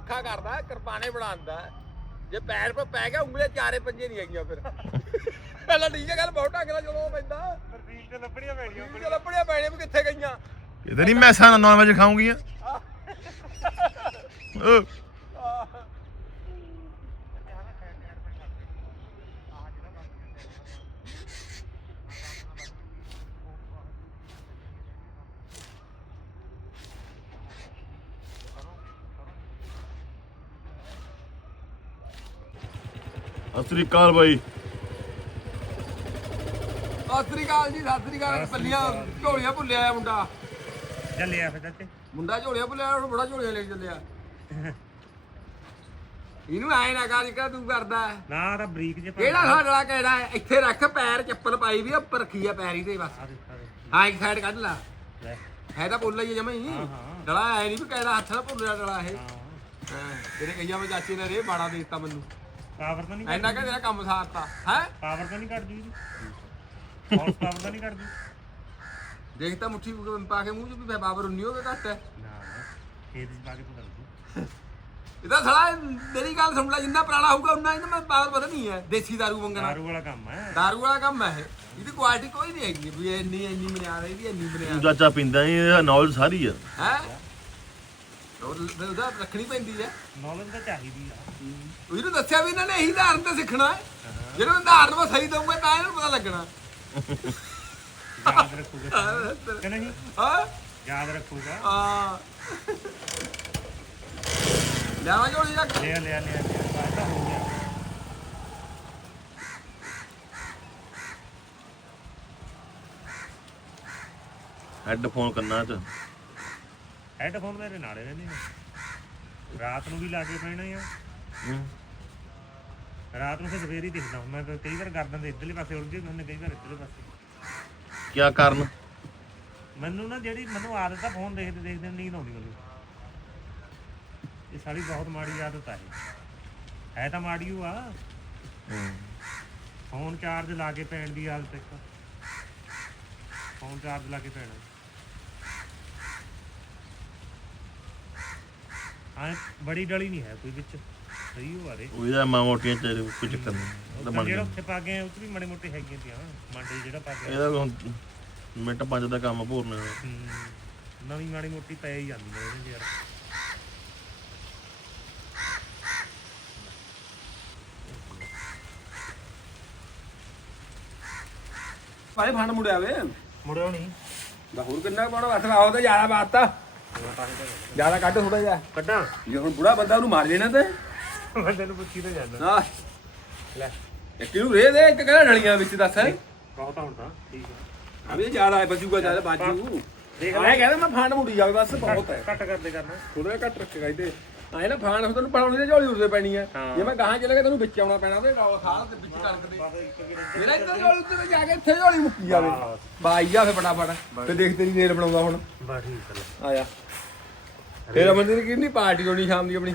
ਤਿੱਖਾ ਕਰਦਾ ਕਿਰਪਾਨੇ ਬਣਾਉਂਦਾ। ਜੇ ਪੈਰ 'ਤੇ ਪੈ ਗਿਆ ਉਂਗਲੇ ਚਾਰੇ ਪੰਜੇ ਨਹੀਂ ਆਈਆਂ ਫਿਰ। ਪਹਿਲਾਂ ਠੀਕ ਹੈ ਗੱਲ ਬਹੁਤ ਢੰਗਲਾ ਜਦੋਂ ਉਹ ਪੈਂਦਾ। ਪ੍ਰਦੀਪ ਤੇ ਲੱਭੜੀਆਂ ਪੈਣੀਆਂ। ਜਦੋਂ ਲੱਭੜੀਆਂ ਪੈਣੇ ਵੀ ਕਿੱਥੇ ਗਈਆਂ। ਇਹਦੇ ਨਹੀਂ ਮੈਸਾਂ ਨੌਨ ਵਜੇ ਖਾਉਂਗੀਆਂ ਓ ਸਤਿ ਸ੍ਰੀ ਅਕਾਲ ਬਾਈ ਸਤਿ ਸ੍ਰੀ ਅਕਾਲ। ਜੀ ਸਤਿ ਸ੍ਰੀ ਅਕਾਲ। ਪੱਲੀਆਂ ਝੋਲੀਆਂ ਭੁੱਲਿਆ ਆ ਮੁੰਡਾ। ਚੱਲਿਆ ਫਿਰ ਚਾਚੇ ਮੁੰਡਾ ਝੋਲੀਆਂ ਭੁੱਲਿਆ ਉਹ ਬੜਾ ਝੋਲੀਆਂ ਲੈ ਕੇ ਚੱਲਿਆ। ਇਹਨੂੰ ਐ ਨਾ ਕਰ ਜਿਹੜਾ ਤੂੰ ਕਰਦਾ ਹੈ। ਨਾ ਤਾਂ ਬਰੀਕ ਜੇ ਕਿਹੜਾ ਸਾਡਲਾ ਕਿਹੜਾ ਹੈ? ਇੱਥੇ ਰੱਖ ਪੈਰ ਚੱਪਲ ਪਾਈ ਵੀ ਆ, ਉੱਪਰ ਰੱਖੀ ਆ ਪੈਰ ਤੇ ਬਸ। ਆ ਦੇ ਆ ਦੇ ਹਾਂ ਇੱਕ ਸਾਈਡ ਕੱਢ ਲਾ। ਲੈ। ਹੈ ਤਾਂ ਪੁੱਲ ਹੀ ਜਮਾ ਹੀ। ਹਾਂ, ਹਾਂ। ਡਲਾ ਐ ਨਹੀਂ ਵੀ ਕਹਿਦਾ ਹੱਥ ਨਾਲ ਭੁੱਲਿਆ ਡਲਾ ਇਹ। ਹਾਂ। ਹਾਂ ਤੇਰੇ ਕਈਆਂ ਵਿੱਚ ਚਾਚੇ ਨੇ ਰੇ ਬਾੜਾ ਦੇ ਦਿੱਤਾ ਮੈਨੂੰ। ਪਾਵਰ ਤਾਂ ਨਹੀਂ ਐਨਾ ਕਿ ਤੇਰਾ ਕੰਮ ਸਾਰਤਾ? ਹੈ? ਪਾਵਰ ਤਾਂ ਨਹੀਂ ਕੱਢ ਜੂ ਜੀ ਹੌਸ ਪਾਵਰ ਤਾਂ ਨਹੀਂ ਕੱਢ ਜੂ ਦੇਖ ਤਾਂ ਮੁੱਠੀ ਪਾ ਕੇ ਮੂੰਹ ਚ ਵੀ ਬਾਬਰ ਉੰਨੀ ਹੋ ਕੇ ਘੱਟ। ਹੈ ਨਾ ਨਾ। ਖੇਤ ਚ ਪਾ ਕੇ ਪਤਾ ਲੱਗੂ ਇਹਦਾ ਸਾਲਾ ਮੇਰੀ ਗੱਲ ਸੁਣ ਲੈ ਜਿੰਨਾ ਪੁਰਾਣਾ ਹੋਊਗਾ ਉਨਾ ਇਹਨਾਂ ਮੈਂ ਪਾਵਰ ਪਤਾ ਨਹੀਂ ਹੈ। ਦੇਸੀ ਦਾਰੂ ਮੰਗਣਾ। ਦਾਰੂ ਵਾਲਾ ਕੰਮ ਹੈ। ਦਾਰੂ ਵਾਲਾ ਕੰਮ ਹੈ ਇਹ। ਇਹਦੀ ਕੁਆਲਿਟੀ ਕੋਈ ਨਹੀਂ ਹੈਗੀ। ਵੀ ਇੰਨੀ ਇੰਨੀ ਮਨਿਆਰ ਇਹਦੀ ਇੰਨੀ ਤੂੰ ਮਨਿਆਰ ਚਾਚਾ ਪਿੰਦਾ ਇਹ ਨੌਲੇਜ ਸਾਰੀ ਆ। ਹੈ? ਉਹਦਾ ਰੱਖਣੀ ਪੈਂਦੀ ਹੈ। ਨੌਲੇਜ ਤਾਂ ਚਾਹੀਦੀ ਆ। ਉਹਨੂੰ ਦੱਸਿਆ ਵੀ ਇਹਨਾਂ ਨੇ ਇਹੀ ਧਾਰਨ ਤੇ ਸਿੱਖਣਾ ਹੈ। ਜਦੋਂ ਧਾਰਨ ਮੈਂ ਸਹੀ ਦਊਂਗਾ ਤਾਂ ਇਹਨੂੰ ਪਤਾ ਲੱਗਣਾ। ਯਾਦ ਰੱਖੂਗਾ। ਕਿ ਨਹੀਂ? ਹਾਂ। ਯਾਦ ਰੱਖੂਗਾ। ਜੋੜੀ ਜਾ ਲਿਆ ਲਿਆ ਲਿਆ ਲਿਆ। ਬਾਅਦ ਤਾਂ ਹੋ ਗਿਆ। ਹੈੱਡਫੋਨ ਕੰਨਾਂ 'ਚ। ਹੈੱਡਫੋਨ ਮੇਰੇ ਨਾਲੇ ਰਹਿੰਦੇ ਨੇ। ਰਾਤ ਨੂੰ ਵੀ ਲਾ ਕੇ ਪੈਣਾ ਆ। ਹੂੰ। ਰਾਤ ਨੂੰ ਫਿਰ ਸਵੇਰੇ ਹੀ ਦਿਖਦਾ ਮੈਂ ਤਾਂ ਕਈ ਵਾਰ ਗਰਦਨ ਦੇ ਇੱਧਰਲੇ ਪਾਸੇ ਉਲਝੇ ਹੁੰਦੇ ਕਈ ਵਾਰ ਇੱਧਰਲੇ ਪਾਸੇ। ਕਿਆ ਕਾਰਨ? ਮੈਨੂੰ ਨਾ ਜਿਹੜੀ ਮੈਨੂੰ ਆਦਤ ਆ ਫੋਨ ਦੇਖਦੇ ਦੇਖਦੇ ਨੀਂਦ ਆਉਂਦੀ ਮੈਨੂੰ। ਇਹ ਸਾਰੀ ਬਹੁਤ ਮਾੜੀ ਆਦਤ ਆ ਇਹ। ਹੈ ਤਾਂ ਮਾੜੀ ਓ ਆ। ਫੋਨ ਚਾਰਜ ਲਾ ਕੇ ਪੈਣ ਦੀ ਹਾਲਤ ਇੱਕ। ਫੋਨ ਚਾਰਜ ਲਾ ਕੇ ਪੈਣਾ। ਹਾਂ ਬੜੀ ਡਲੀ ਨਹੀਂ ਹੈ ਕੋਈ ਵਿੱਚ। ਸਹੀ ਹੋ ਆ ਰੇ ਉਹ ਇਹਦਾ ਮਾਂ ਮੋਟੀਆਂ ਚ ਕੋਈ ਚੱਕਰ ਨਹੀਂ ਉਹ ਤਾਂ ਬਣ ਜਿਹੜਾ ਗਿਆ ਉੱਥੇ ਪਾ ਗਏ ਉਹ 'ਚ ਵੀ ਮਾੜੇ ਮੋਟੇ ਹੈਗੀਆਂ ਤੀਆਂ ਮੰਡੇ ਜਿਹੜਾ ਪਾ ਗਿਆ ਇਹਦਾ ਹੁਣ ਮਿੰਟ ਪੰਜ ਦਾ ਕੰਮ ਭੋਰਨਾ ਹਮ, ਨਵੀਂ ਮਾੜੀ ਮੋਟੀ ਪੈ ਹੀ ਜਾਂਦੀ ਹੈ ਇਹਦੇ 'ਚ ਯਾਰ। ਭਾਈ ਫੰਡ ਮੁੜਿਆ ਵੇ? ਮੁੜਿਓ ਨਹੀਂ। ਦਾ ਹੋਰ ਕਿੰਨਾ ਪਾਉਣਾ? ਬਸ ਤੇ ਜ਼ਿਆਦਾ ਬਾਤ ਜ਼ਿਆਦਾ ਕੱਢ ਥੋੜਾ ਜਿਹਾ। ਕੱਢਾਂ? ਜੇ ਹੁਣ ਬੁੜਾ ਬੰਦਾ ਉਹਨੂੰ ਮਾਰ ਦੇਣਾ ਤੇ। ਮੈਂ ਤੈਨੂੰ ਪੁੱਛੀ ਤਾਂ ਜਾਂਦਾ। ਆ ਲੈ। ਇੱਕ ਨੂੰ ਰੇ ਦੇ? ਇੱਕ ਕਹਿੰਦਾ ਡਲੀਆਂ ਵਿੱਚ ਦੱਸ। ਆ ਬਹੁਤ ਹੁਣ ਤਾਂ। ਠੀਕ ਹੈ ਵੀ ਜ਼ਿਆਦਾ ਬਚੂਗਾ ਜ਼ਿਆਦਾ ਬਾਜੂ ਦੇਖ ਮੈਂ ਕਹਿੰਦਾ ਮੈਂ ਫੰਡ ਮੁੜੀ ਜਾਵੇ ਬਸ ਬਹੁਤ ਹੈ ਘੱਟ ਕਰਦੇ ਕਰਨਾ। ਥੋੜਾ ਘੱਟ ਰੱਖੇਗਾ ਇਹਦੇ। ਆਏ ਨਾ ਫਾਨ ਹੁਣ ਤੈਨੂੰ ਪਾਉਣੀ ਤੇ ਝੋਲੀ ਉਰਦੇ ਪੈਣੀ ਆ। ਹਾਂ। ਜੇ ਮੈਂ ਗਾਹਾਂ ਚਲੇ ਤੈਨੂੰ ਵਿੱਚ ਆਉਣਾ ਪੈਣਾ ਤੇ ਨਾਲ ਖਾਲ ਦੇ ਵਿੱਚ ਕਣਕ ਦੇ। ਮੇਰਾ ਇੱਧਰ ਝੋਲੀ ਉੱਤੇ ਜਾ ਕੇ ਇੱਥੇ ਝੋਲੀ ਮੁੱਕੀ ਜਾਵੇ। ਬਾਈ ਜਾ ਫੇ ਫਟਾਫਟ। ਤੇ ਦੇਖ ਤੇਰੀ ਨੇਲ ਬਣਾਉਂਦਾ ਹੁਣ। ਬਾ ਠੀਕ ਹੈ ਆਇਆ। ਤੇਰਾ ਬੰਦੇ ਦੀ ਕਿੰਨੀ ਪਾਰਟੀ ਹੋਣੀ ਸ਼ਾਮ ਦੀ ਆਪਣੀ?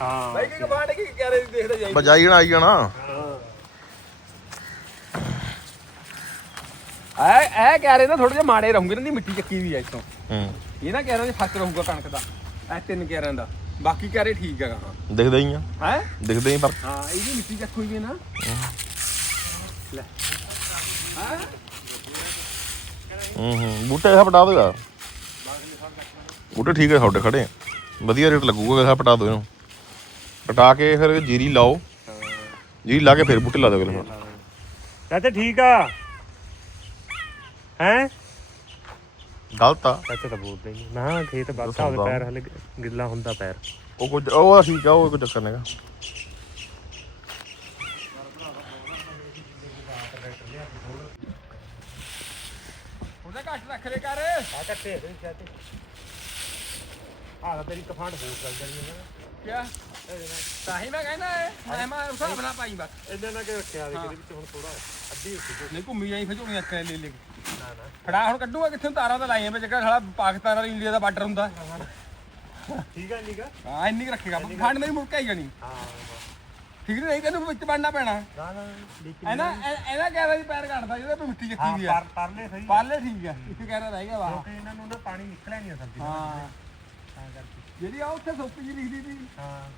ਹਾਂ। ਬਾਈ ਕਿ ਬਾੜ ਕੀ ਕਹਿ ਰਹੇ ਦੇਖਦਾ ਜਾਈ। ਬਜਾਈ ਨਾ ਆਈ ਜਾਣਾ। ਐ ਐ ਕਹਿ ਰਹੇ ਨਾ ਥੋੜੇ ਜਿਹਾ ਮਾੜੇ ਰਹੂੰਗੇ ਨਾ ਦੀ ਮਿੱਟੀ ਚੱਕੀ ਵੀ ਐ ਇਤੋਂ ਹੂੰ। ਇਹ ਨਾ ਕਹਿ ਰਹੇ ਨੇ ਫ਼ਰਕ ਰਹੂਗਾ ਕਣਕ ਦਾ। ਐ ਤਿੰਨ ਕਹਿ ਰਹੇ ਦਾ। ਬਾਕੀ ਕਹਿ ਰਹੇ ਠੀਕ ਹੈਗਾ। ਦਿਖਦਾ ਹੀ ਆ। ਹੈ? ਦਿਖਦਾ ਹੀ ਪਰ। ਹਾਂ ਇਹ ਵੀ ਮਿੱਟੀ ਚੱਕ ਹੋਈ ਹੈ ਨਾ। ਲੈ। ਹਾਂ? ਹੂੰ ਹੂੰ। ਬੂਟੇ ਇਹ ਪਟਾ ਦੋਗਾ ਬੂਟੇ ਠੀਕ ਹੈ ਤੁਹਾਡੇ ਖੜੇ ਵਧੀਆ ਰੇਟ ਲੱਗੂਗਾ ਇਹ ਪਟਾ ਦੋ ਇਹਨੂੰ। ਪਟਾ ਕੇ ਫਿਰ ਜੀਰੀ ਲਾਓ। ਜੀਰੀ ਲਾ ਕੇ ਫਿਰ ਬੂਟੇ ਲਾ ਦਿਓ ਅਗਲੇ ਨੂੰ ਚਾਚਾ ਠੀਕ ਆ? ਹੈ? ਗਲਤ ਆ। ਚਾਚਾ ਤਾਂ ਬੋਲਦੇ ਨਹੀਂ। ਨਾ ਖੇਤ ਬਾਸਾ ਹੋਵੇ ਪੈਰ ਹਲੇ ਗਿੱਲਾ ਹੁੰਦਾ ਪੈਰ। ਉਹ ਕੁਝ ਉਹ ਠੀਕ ਆ ਉਹ ਕੋਈ ਚੱਕਰ ਨਹੀਂਗਾ ਉਹਦਾ ਘੱਟ ਰੱਖ ਲੈ ਕਰ। ਆ ਕੱਟੇ ਦੇ। ਚਾਚੇ ਆ ਤੇਰੀ ਕਫਾਂਡ ਹੋਰ ਚੱਲ ਜਾਣੀ ਹੈ ਕਿਆ? ਤਾਂ ਹੀ ਮੈਂ ਕਹਿੰਦਾ ਐ ਮੈਂ ਉਸ ਹਿਸਾਬ ਨਾਲ ਪਾਈ ਬਸ। ਇੰਨਾ ਨਾ ਕਿ ਰੱਖਿਆ ਦੇ ਵਿੱਚ ਹੁਣ ਥੋੜਾ ਅੱਧੀ ਉੱਠੀ ਜੋ। ਨਹੀਂ ਘੁੰਮੀ ਜਾਈ ਫਜੋਣੀ ਅੱਖ ਲੈ ਲੈ। ਨਾ ਨਾ। ਫੜਾ ਹੁਣ ਕੱਢੂਗਾ ਕਿੱਥੇ ਤਾਰਾਂ ਤਾਂ ਲਾਈਆਂ ਵਿੱਚ ਜਿਹੜਾ ਸਾਲਾ ਪਾਕਿਸਤਾਨ ਔਰ ਇੰਡੀਆ ਦਾ ਬਾਰਡਰ ਹੁੰਦਾ। ਠੀਕ ਹੈ। ਠੀਕ ਹੈ ਹਾਂ ਇੰਨੀ ਕੁ ਰੱਖੇਗਾ। ਖੰਡ ਮੇਰੀ ਮੁੜ ਕੇ ਆਈ ਜਾਣੀ। ਹਾਂ ਠੀਕ ਨਹੀਂ ਤੈਨੂੰ ਵਿੱਚ ਵੜਨਾ ਪੈਣਾ। ਨਾ ਨਾ ਲੇਕਿਨ ਇਹਦਾ ਇਹ- ਇਹਦਾ ਕਹਿ ਰਹੀ ਪੈਰ ਕੱਢਦਾ ਜਿਹਦੇ ਤੇ ਮਿੱਟੀ ਚੱਕੀ ਹਾਂ ਵੀ ਆ। ਪਰ ਪਰਲੇ ਸਹੀ ਪਾਲੇ ਠੀਕ ਆ। ਇੱਥੇ ਕਹਿ ਰਿਹਾ ਰਹਿ ਗਿਆ ਵਾ। ਕਿਉਂਕਿ ਇਹਨਾਂ ਨੂੰ ਨਾ ਪਾਣੀ ਨਿਕਲਿਆ ਨਹੀਂ ਅਸਲ ਚ ਹਾਂ। ਤਾਂ ਕਰਕੇ। ਜਿਹੜੀ ਆ ਉੱਥੇ ਸੁੱਕੀ ਜੀ ਲਿਖਦੀ ਸੀ। ਹਾਂ।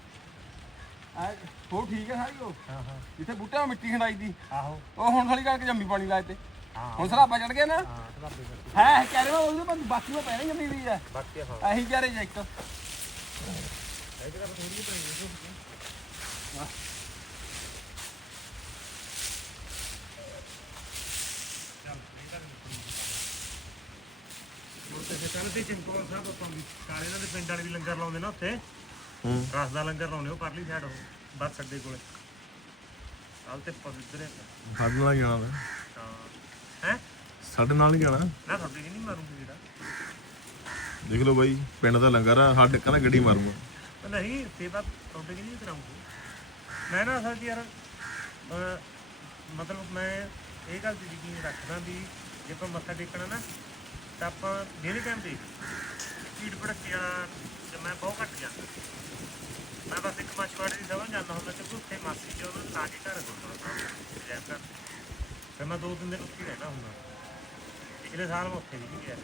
ਆ ਉਹ ਠੀਕ ਹੈ ਸਾਰੀ ਉਹ ਹਾਂ ਹਾਂ। ਜਿੱਥੇ ਬੂਟਿਆਂ ਮਿੱਟੀ ਖੰਡਾਈ ਦੀ। ਆਹੋ। ਉਹ ਹੁਣ ਸਾਲੀ ਕਰਕੇ ਜੰਮੀ ਪਾਣੀ ਲਾਏ ਤੇ। ਹਾਂ। ਹੁਣ ਸਰਾਪਾ ਚੜ ਗਿਆ ਨਾ। ਹਾਂ ਕਰਕੇ ਹੈ ਕਹਿ ਰਿਹਾ ਉਹਦੇ ਪਰ ਬਾਕੀ ਉਹ ਹੀ ਜੰਮੀ ਵੀ ਆ। ਬਾਕੀ ਹਾਂ। ਇਹੀ ਕਹਿ ਰਹੇ ਜੇ ਇੱਕ। ਇਹਦੇ ਨਾਲ ਥੋੜੀ ਜਿਹੀ ਪਈ ਕੱਲ ਤੇ ਚਿੰਤਪੁਰ ਸਾਹਿਬ ਆਪਾਂ ਵੀ ਕਾਲੇ ਨਾਲ ਦੇ ਪਿੰਡ ਵਾਲੇ ਵੀ ਲੰਗਰ ਲਾਉਂਦੇ ਨਾ ਉੱਥੇ। ਹੂੰ ਰਸ ਦਾ ਲੰਗਰ ਲਾਉਂਦੇ ਉਹ ਪਰਲੀ ਸਾਈਡ ਉਹ ਬੱਸ ਅੱਡੇ ਕੋਲੇ। ਕੱਲ ਤੇ ਪਵਿੱਤਰ ਸਾਡੇ ਨਾਲ ਹੀ ਜਾਣਾ ਮੈਂ। ਹਾਂ। ਹੈ? ਸਾਡੇ ਨਾਲ ਹੀ ਜਾਣਾ। ਨਾ ਤੁਹਾਡੇ ਨਹੀਂ ਮਾਰੂੰਗੀ ਜਿਹੜਾ। ਦੇਖ ਲਓ ਬਾਈ ਪਿੰਡ ਦਾ ਲੰਗਰ ਆ ਸਾਡੇ ਕਹਿੰਦਾ ਗੱਡੀ ਮਾਰੂਗਾ। ਉਹ ਨਹੀਂ ਸੇਵਾ ਤੁਹਾਡੇ ਕੀ ਨਹੀਂ ਕਰਾਉਂਗੀ। ਮੈਂ ਨਾ ਅਸਲ 'ਚ ਯਾਰ ਅਹ, ਮਤਲਬ ਮੈਂ ਇਹ ਗੱਲ ਦੀ ਯਕੀਨ ਰੱਖਦਾ ਵੀ ਜੇ ਆਪਾਂ ਮੱਥਾ ਟੇਕਣਾ ਨਾ ਤਾਂ ਆਪਾਂ ਜਿਹੜੇ ਟਾਈਮ ਤੇ ਭੀੜ ਭੜੱਕੇ ਵਾਲਾ ਤੇ ਮੈਂ ਬਹੁਤ ਘੱਟ ਜਾਂਦਾ। ਮੈਂ ਬਸ ਇੱਕ ਮਛਵਾੜੇ ਦੀ ਸਭਾ ਜਾਂਦਾ ਹੁੰਦਾ ਕਿ ਉੱਥੇ ਮਾਸੀ ਜੀ ਉਹਨਾਂ ਲਾ ਕੇ ਘਰ ਗੁਰਦੁਆਰਾ ਸਾਹਿਬ ਜੈਨ ਕਰ ਫਿਰ ਮੈਂ ਦੋ ਤਿੰਨ ਦਿਨ ਉੱਥੇ ਹੀ ਰਹਿਣਾ ਹੁੰਦਾ। ਪਿਛਲੇ ਸਾਲ ਮੈਂ ਉੱਥੇ ਵੀ ਨਹੀਂ ਗਿਆ।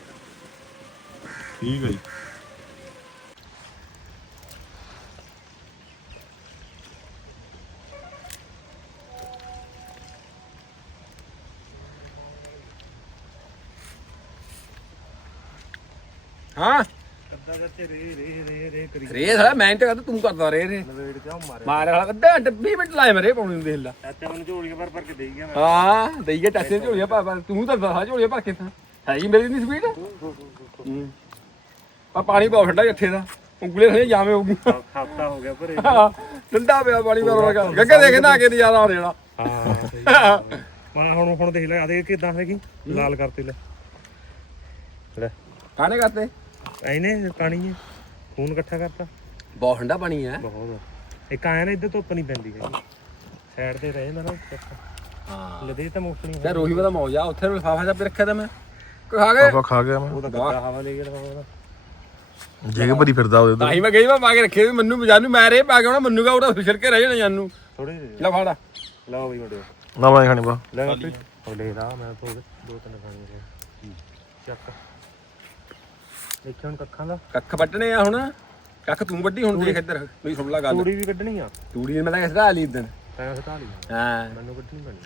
ਠੀਕ ਹੈ ਜੀ। ਹਾਂ। ਰੇ ਰੇ ਰੇ ਰੇ ਕਰੀ ਰੇ ਸਾਲਾ ਮੈਂ ਤੇ ਤੂੰ ਕਰਦਾ ਰੇ ਰੇ ਨਵੇੜ ਕੇ ਉਹ ਮਾਰਿਆ। ਮਾਰ ਵਾਲਾ ਅੱਧਾ ਘੰਟੇ 20 ਮਿੰਟ ਲਾਏ ਮੇਰੇ ਪਾਉਣੇ ਨੂੰ ਦੇਖ ਲੈ। ਚਾਚਾ ਮੈਨੂੰ ਝੋਲੀਆਂ ਭਰ ਭਰ ਕੇ ਦੇਈ ਗਿਆ ਮੈਂ। ਹਾਂ ਦਈਏ ਟੱਸੇ ਝੋਲੀਆਂ ਪਾ ਪਾ ਤੂੰ ਤਾਂ ਦਸਾ ਝੋਲੀਆਂ ਭਰ ਕੇ ਤਾਂ। ਹੈ ਹੀ ਮੇਰੀ ਨਹੀਂ ਸਪੀਡ ਹੂੰ ਆ ਪਾਣੀ ਬਹੁਤ ਠੰਡਾ ਇੱਥੇ ਦਾ। ਉਂਗਲੇ ਖੇ ਜਾਵੇਂ ਹੋਊਗੀ। ਹਫਤਾ ਹੋ ਗਿਆ ਭਰੇ ਠੰਡਾ ਪਿਆ ਪਾਣੀ ਗੱਗੇ ਦੇਖ ਨਾ ਕੇ ਨਜ਼ਾਰਾ ਆ ਦੇਣਾ। ਹਾਂ ਮੈਂ ਹੁਣ ਹੁਣ ਦੇਖ ਲੈ ਆ ਦੇ ਕਿਦਾਂ ਹੈਗੀ। ਲਾਲ ਕਰਤੇ ਲੈ। ਲੈ। ਕਾਹਨੇ ਕਰਤੇ? ਐਨੇ ਪਾਣੀ ਹੈ ਖੂਨ ਇਕੱਠਾ ਕਰਤਾ। ਬਹੁਤ ਠੰਡਾ ਪਾਣੀ ਹੈ। ਬਹੁਤ। ਇੱਕ ਆਇਆ ਨਾ ਇੱਧਰ ਧੁੱਪ ਨਹੀਂ ਪੈਂਦੀ ਹੈਗੀ। ਸਾਈਡ ਤੇ ਰਹੇ ਨਾ ਨਾ ਹਾਂ। ਲਦੇ ਤਾਂ ਮੁਕਣੀ ਤੇ ਰੋਹੀ ਦਾ ਮੌਜਾ ਉੱਥੇ ਲਿਫਾਫਾ ਜਿਹਾ ਰੱਖਿਆ ਤਾਂ ਮੈਂ। ਖਾ ਗਏ? ਆਪਾਂ ਖਾ ਗਿਆ ਮੈਂ। ਉਹ ਤਾਂ ਗੱਦਾ ਹਵਾ ਲੈ ਗਿਆ ਉਹਦਾ ਜੇਗ ਭਰੀ ਫਿਰਦਾ ਉਹਦੇ ਤਾਂ ਹੀ ਮੈਂ ਗਈ ਮੈਂ ਪਾ ਕੇ ਰੱਖੇ ਵੀ ਮੈਨੂੰ ਜਾਨੂ ਮੈਂ ਰੇ ਪਾ ਕੇ ਆਉਣਾ ਮੰਨੂਗਾ ਉਹਦਾ ਛਿਲਕੇ ਰਹਿ ਜਾਣਾ ਜਾਨੂ ਥੋੜੇ ਜਿਹੇ। ਲੈ ਫਾੜਾ। ਲਓ ਬਈ ਮੁੰਡਿਓ। ਨਾ ਮੈਂ ਖਾਣੀ ਬਾ। ਲੈ ਉਹ ਲੈ ਰਾ ਮੈਂ ਤੋਂ ਦੋ ਤਿੰਨ ਖਾਣੇ ਨੇ। ਚੱਕ। ਦੇਖਿਆ ਹੁਣ ਕੱਖਾਂ ਦਾ। ਕੱਖ ਵੱਢਣੇ ਆ ਹੁਣ। ਕੱਖ ਤੂੰ ਵੱਢੀ ਹੁਣ ਦੇਖ ਇੱਧਰ। ਮੇਰੀ ਸੁਣ ਲੈ ਗੱਲ। ਤੂੜੀ ਵੀ ਕੱਢਣੀ ਆ। ਤੂੜੀ ਮੈਂ ਤਾਂ ਕਿਸ ਦਾ ਲਈ ਦਿਨ ਤੈਂ ਹਟਾ ਲਈ ਹਾਂ। ਮੈਨੂੰ ਕੱਢਣੀ ਪੈਣੀ।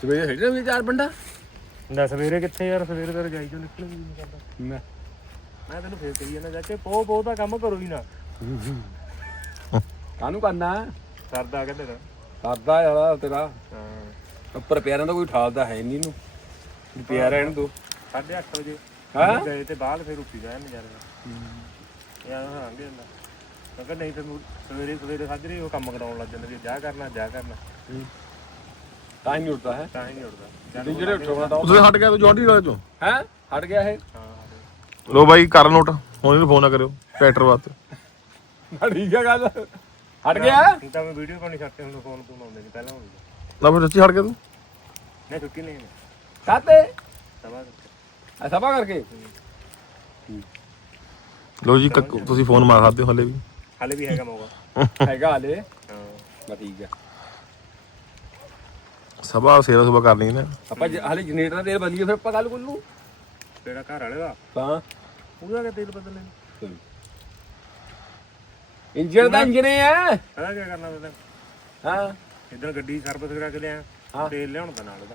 ਸਵੇਰੇ ਖੇਡਣਾ ਵੀ ਚਾਰ ਬੰਦਾ? ਨਾ ਸਵੇਰੇ ਕਿੱਥੇ ਯਾਰ? ਸਵੇਰੇ ਤਾਂ ਰਜਾਈ ਚੋਂ ਨਿਕਲ ਵੀ ਨਹੀਂ ਕਰਦਾ। ਮੈਂ ਮੈਂ ਤੈਨੂੰ ਫੇਰ ਕਹੀ ਜਾਂਦਾ ਜਾ ਕੇ ਪੋ ਪੋ ਦਾ ਕੰਮ ਕਰੋ ਹੀ ਨਾ। ਕਾਹਨੂੰ ਕਰਨਾ? ਸਰਦਾ ਕਹਿੰਦੇ ਨਾ ਸਾਦਾ ਯਾਰ ਤੇਰਾ। ਹਾਂ। ਉੱਪਰ ਪਿਆਰਾਂ ਦਾ ਕੋਈ ਠਾਲਦਾ ਹੈ ਨਹੀਂ ਇਹਨੂੰ। ਵੀ ਪਿਆ ਰਹਿਣ ਦੋ 8:30 ਵਜੇ। ਹਾਂ? ਗਏ ਤੇ ਬਾਅਦ ਫੇਰ ਉੱਪੀ ਗਏ ਨਜ਼ਾਰੇ। ਯਾਰ ਹਾਂ ਆਂਗੇ ਹੁੰਦਾ। ਮੈਂ ਕਿਹਾ ਨਹੀਂ ਤੈਨੂੰ ਸਵੇਰੇ ਸਵੇਰੇ ਸਾਜਰੇ ਉਹ ਕੰਮ ਕਰਾਉਣ ਲੱਗ ਜਾਂਦੇ ਵੀ ਜਾ ਕਰਨਾ ਜਾ ਕਰਨਾ। ਤਾਂ ਹੀ ਨਹੀਂ ਉੱਠਦਾ ਹੈ। ਤਾਂ ਹੀ ਨਹੀਂ ਉੱਠਦਾ। ਨਹੀਂ ਜਿਹੜੇ ਉੱਠਣਾ ਤਾਂ ਤੁਸੀਂ ਹਟ ਗਿਆ ਤੂੰ ਜੌਂਡੀ ਵਾਲੇ ਚੋਂ? ਹੈ? ਹਟ ਗਿਆ ਇਹ। ਹਾਂ ਲੋ ਬਾਈ ਕਰ ਨੋਟ। ਹੁਣ ਇਹਨੂੰ ਫੋਨ ਨਾ ਕਰਿਓ ਟਰੈਕਟਰ ਵਾਸਤੇ। ਹਾਂ, ਠੀਕ ਹੈ ਗੱਲ। ਹਟ ਗਿਆ? ਹੁਣ ਤਾਂ ਮੈਂ ਵੀਡੀਓ ਪਾਣੀ ਛੱਡਤੇ ਹੁਣ ਫੋਨ ਫੋਨ ਆਉਂਦੇ ਨਹੀਂ ਪਹਿਲਾਂ ਹੁੰਦੇ ਨਾ ਫਿਰ ਸੱਚੀ ਹਟ ਗਿਆ ਤੂੰ? ਨਹੀਂ ਛੁੱਟੀ ਨਹੀਂ ਕਾਤੇ ਸਭਾ ਸਭਾ ਕਰਕੇ। ਲੋ ਜੀ ਕੱਕ- ਤੁਸੀਂ ਫੋਨ ਮਾਰ ਸਕਦੇ ਹੋ ਹਲੇ ਵੀ। ਹਾਲੇ ਵੀ ਹੈਗਾ ਮੌਕਾ ਹੈਗਾ ਹਲੇ। ਹਾਂ। ਬਸ ਠੀਕ ਹੈ ਸਭਾ ਸੇਵਾ ਸੁਭਾ ਕਰਨੀ ਨੇ। ਆਪਾਂ ਜੇ ਹਲੇ ਜਨਰੇਟਰ ਦਾ ਤੇਲ ਬਦਲੀਏ ਫਿਰ ਆਪਾਂ ਗੱਲ ਕੋਲੂ ਤੇਰਾ ਘਰ ਵਾਲੇ ਦਾ? ਤਾਂ ਉਹਦਾ ਕਿ ਤੇਲ ਬਦਲਣੇ ਇੰਜਣ ਦਾ ਇੰਜਣ ਹੈ ਪਤਾ ਕੀ ਕਰਨਾ ਪਤਾ ਹਾਂ। ਇਧਰ ਗੱਡੀ ਸਰਵਿਸ ਕਰਾ ਕੇ ਲਿਆ। ਹਾਂ। ਤੇਲ ਲਿਆਉਣ ਦਾ ਨਾਲ ਉਹਦਾ।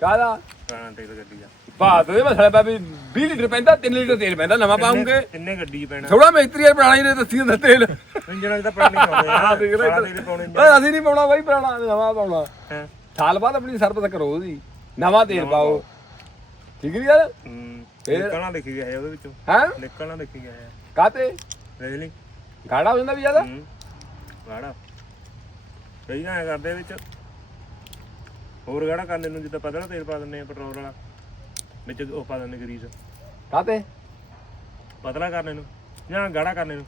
ਕਾਹਦਾ? ਪੁਰਾਣਾ ਤੇਲ ਗੱਡੀ ਬਾਤ ਮਸਲਾ ਪਾ ਵੀ 20 ਲੀਟਰ ਪੈਂਦਾ 3 ਲੀਟਰ ਤੇਲ ਪੈਂਦਾ ਨਵਾਂ ਪਾਉਂਗੇ। ਕਿੰਨੇ ਗੱਡੀ 'ਚ ਪੈਣਾ। ਥੋੜਾ ਮਿਸਤਰੀ ਆ ਪੁਰਾਣਾ ਹੀ ਨੇ ਦੱਸੀ ਹੁੰਦਾ ਤੇਲ। ਇੰਜਣ ਤਾਂ ਪੁਰਾਣੇ ਆਉਂਦੇ ਆ। ਆ ਦੇਖ ਲੈ। ਪੁਰਾਣਾ ਤੇਲ ਪਾਉਣੇ ਓਏ ਅਸੀਂ ਨਹੀਂ ਪਾਉਣਾ ਬਾਈ ਪੁਰਾਣਾ ਨਵਾਂ ਪਾਉਣਾ। ਹੈ? ਸਾਲ ਬਾਅਦ ਆਪਣੀ ਸਰਵਿਸ ਕਰੋ ਉਹਦੀ। ਨਵਾਂ ਤੇਲ ਪਾਓ। ਠੀਕ ਨਹੀਂ ਯਾਰ ਹੂੰ ਫਿਰ- ਨਿਕਲਣਾ ਲਿਖੀ ਗਿਆ ਹੈ ਉਹਦੇ ਵਿੱਚੋਂ। ਹੈ? ਨਿਕਲਣਾ ਲਿਖੀ ਗਿਆ ਹੈ ਕਾਤੇ ਰੇਜਲਿੰਗ ਗਾੜਾ ਹੋ ਜਾਂਦਾ ਵੀ ਜ਼ਿਆਦਾ? ਹੂੰ ਗਾੜਾ। ਕਈ ਨਾ ਕਰਦੇ ਵਿੱਚ। ਹੋਰ ਗਾੜਾ ਕਰਨੇ ਨੂੰ ਜਿੱਦਾਂ ਪਤਲਾ ਤੇਲ ਪਾ ਆ ਪੈਟਰੋਲ ਵਾਲਾ। ਵਿੱਚ ਉਹ ਪਾ ਦਿੰਦੇ ਗਰੀਸ। ਕਾਤੇ ਪਤਲਾ ਕਰਨੇ ਨੂੰ ਜਾਂ ਗਾੜਾ ਕਰਨੇ ਨੂੰ।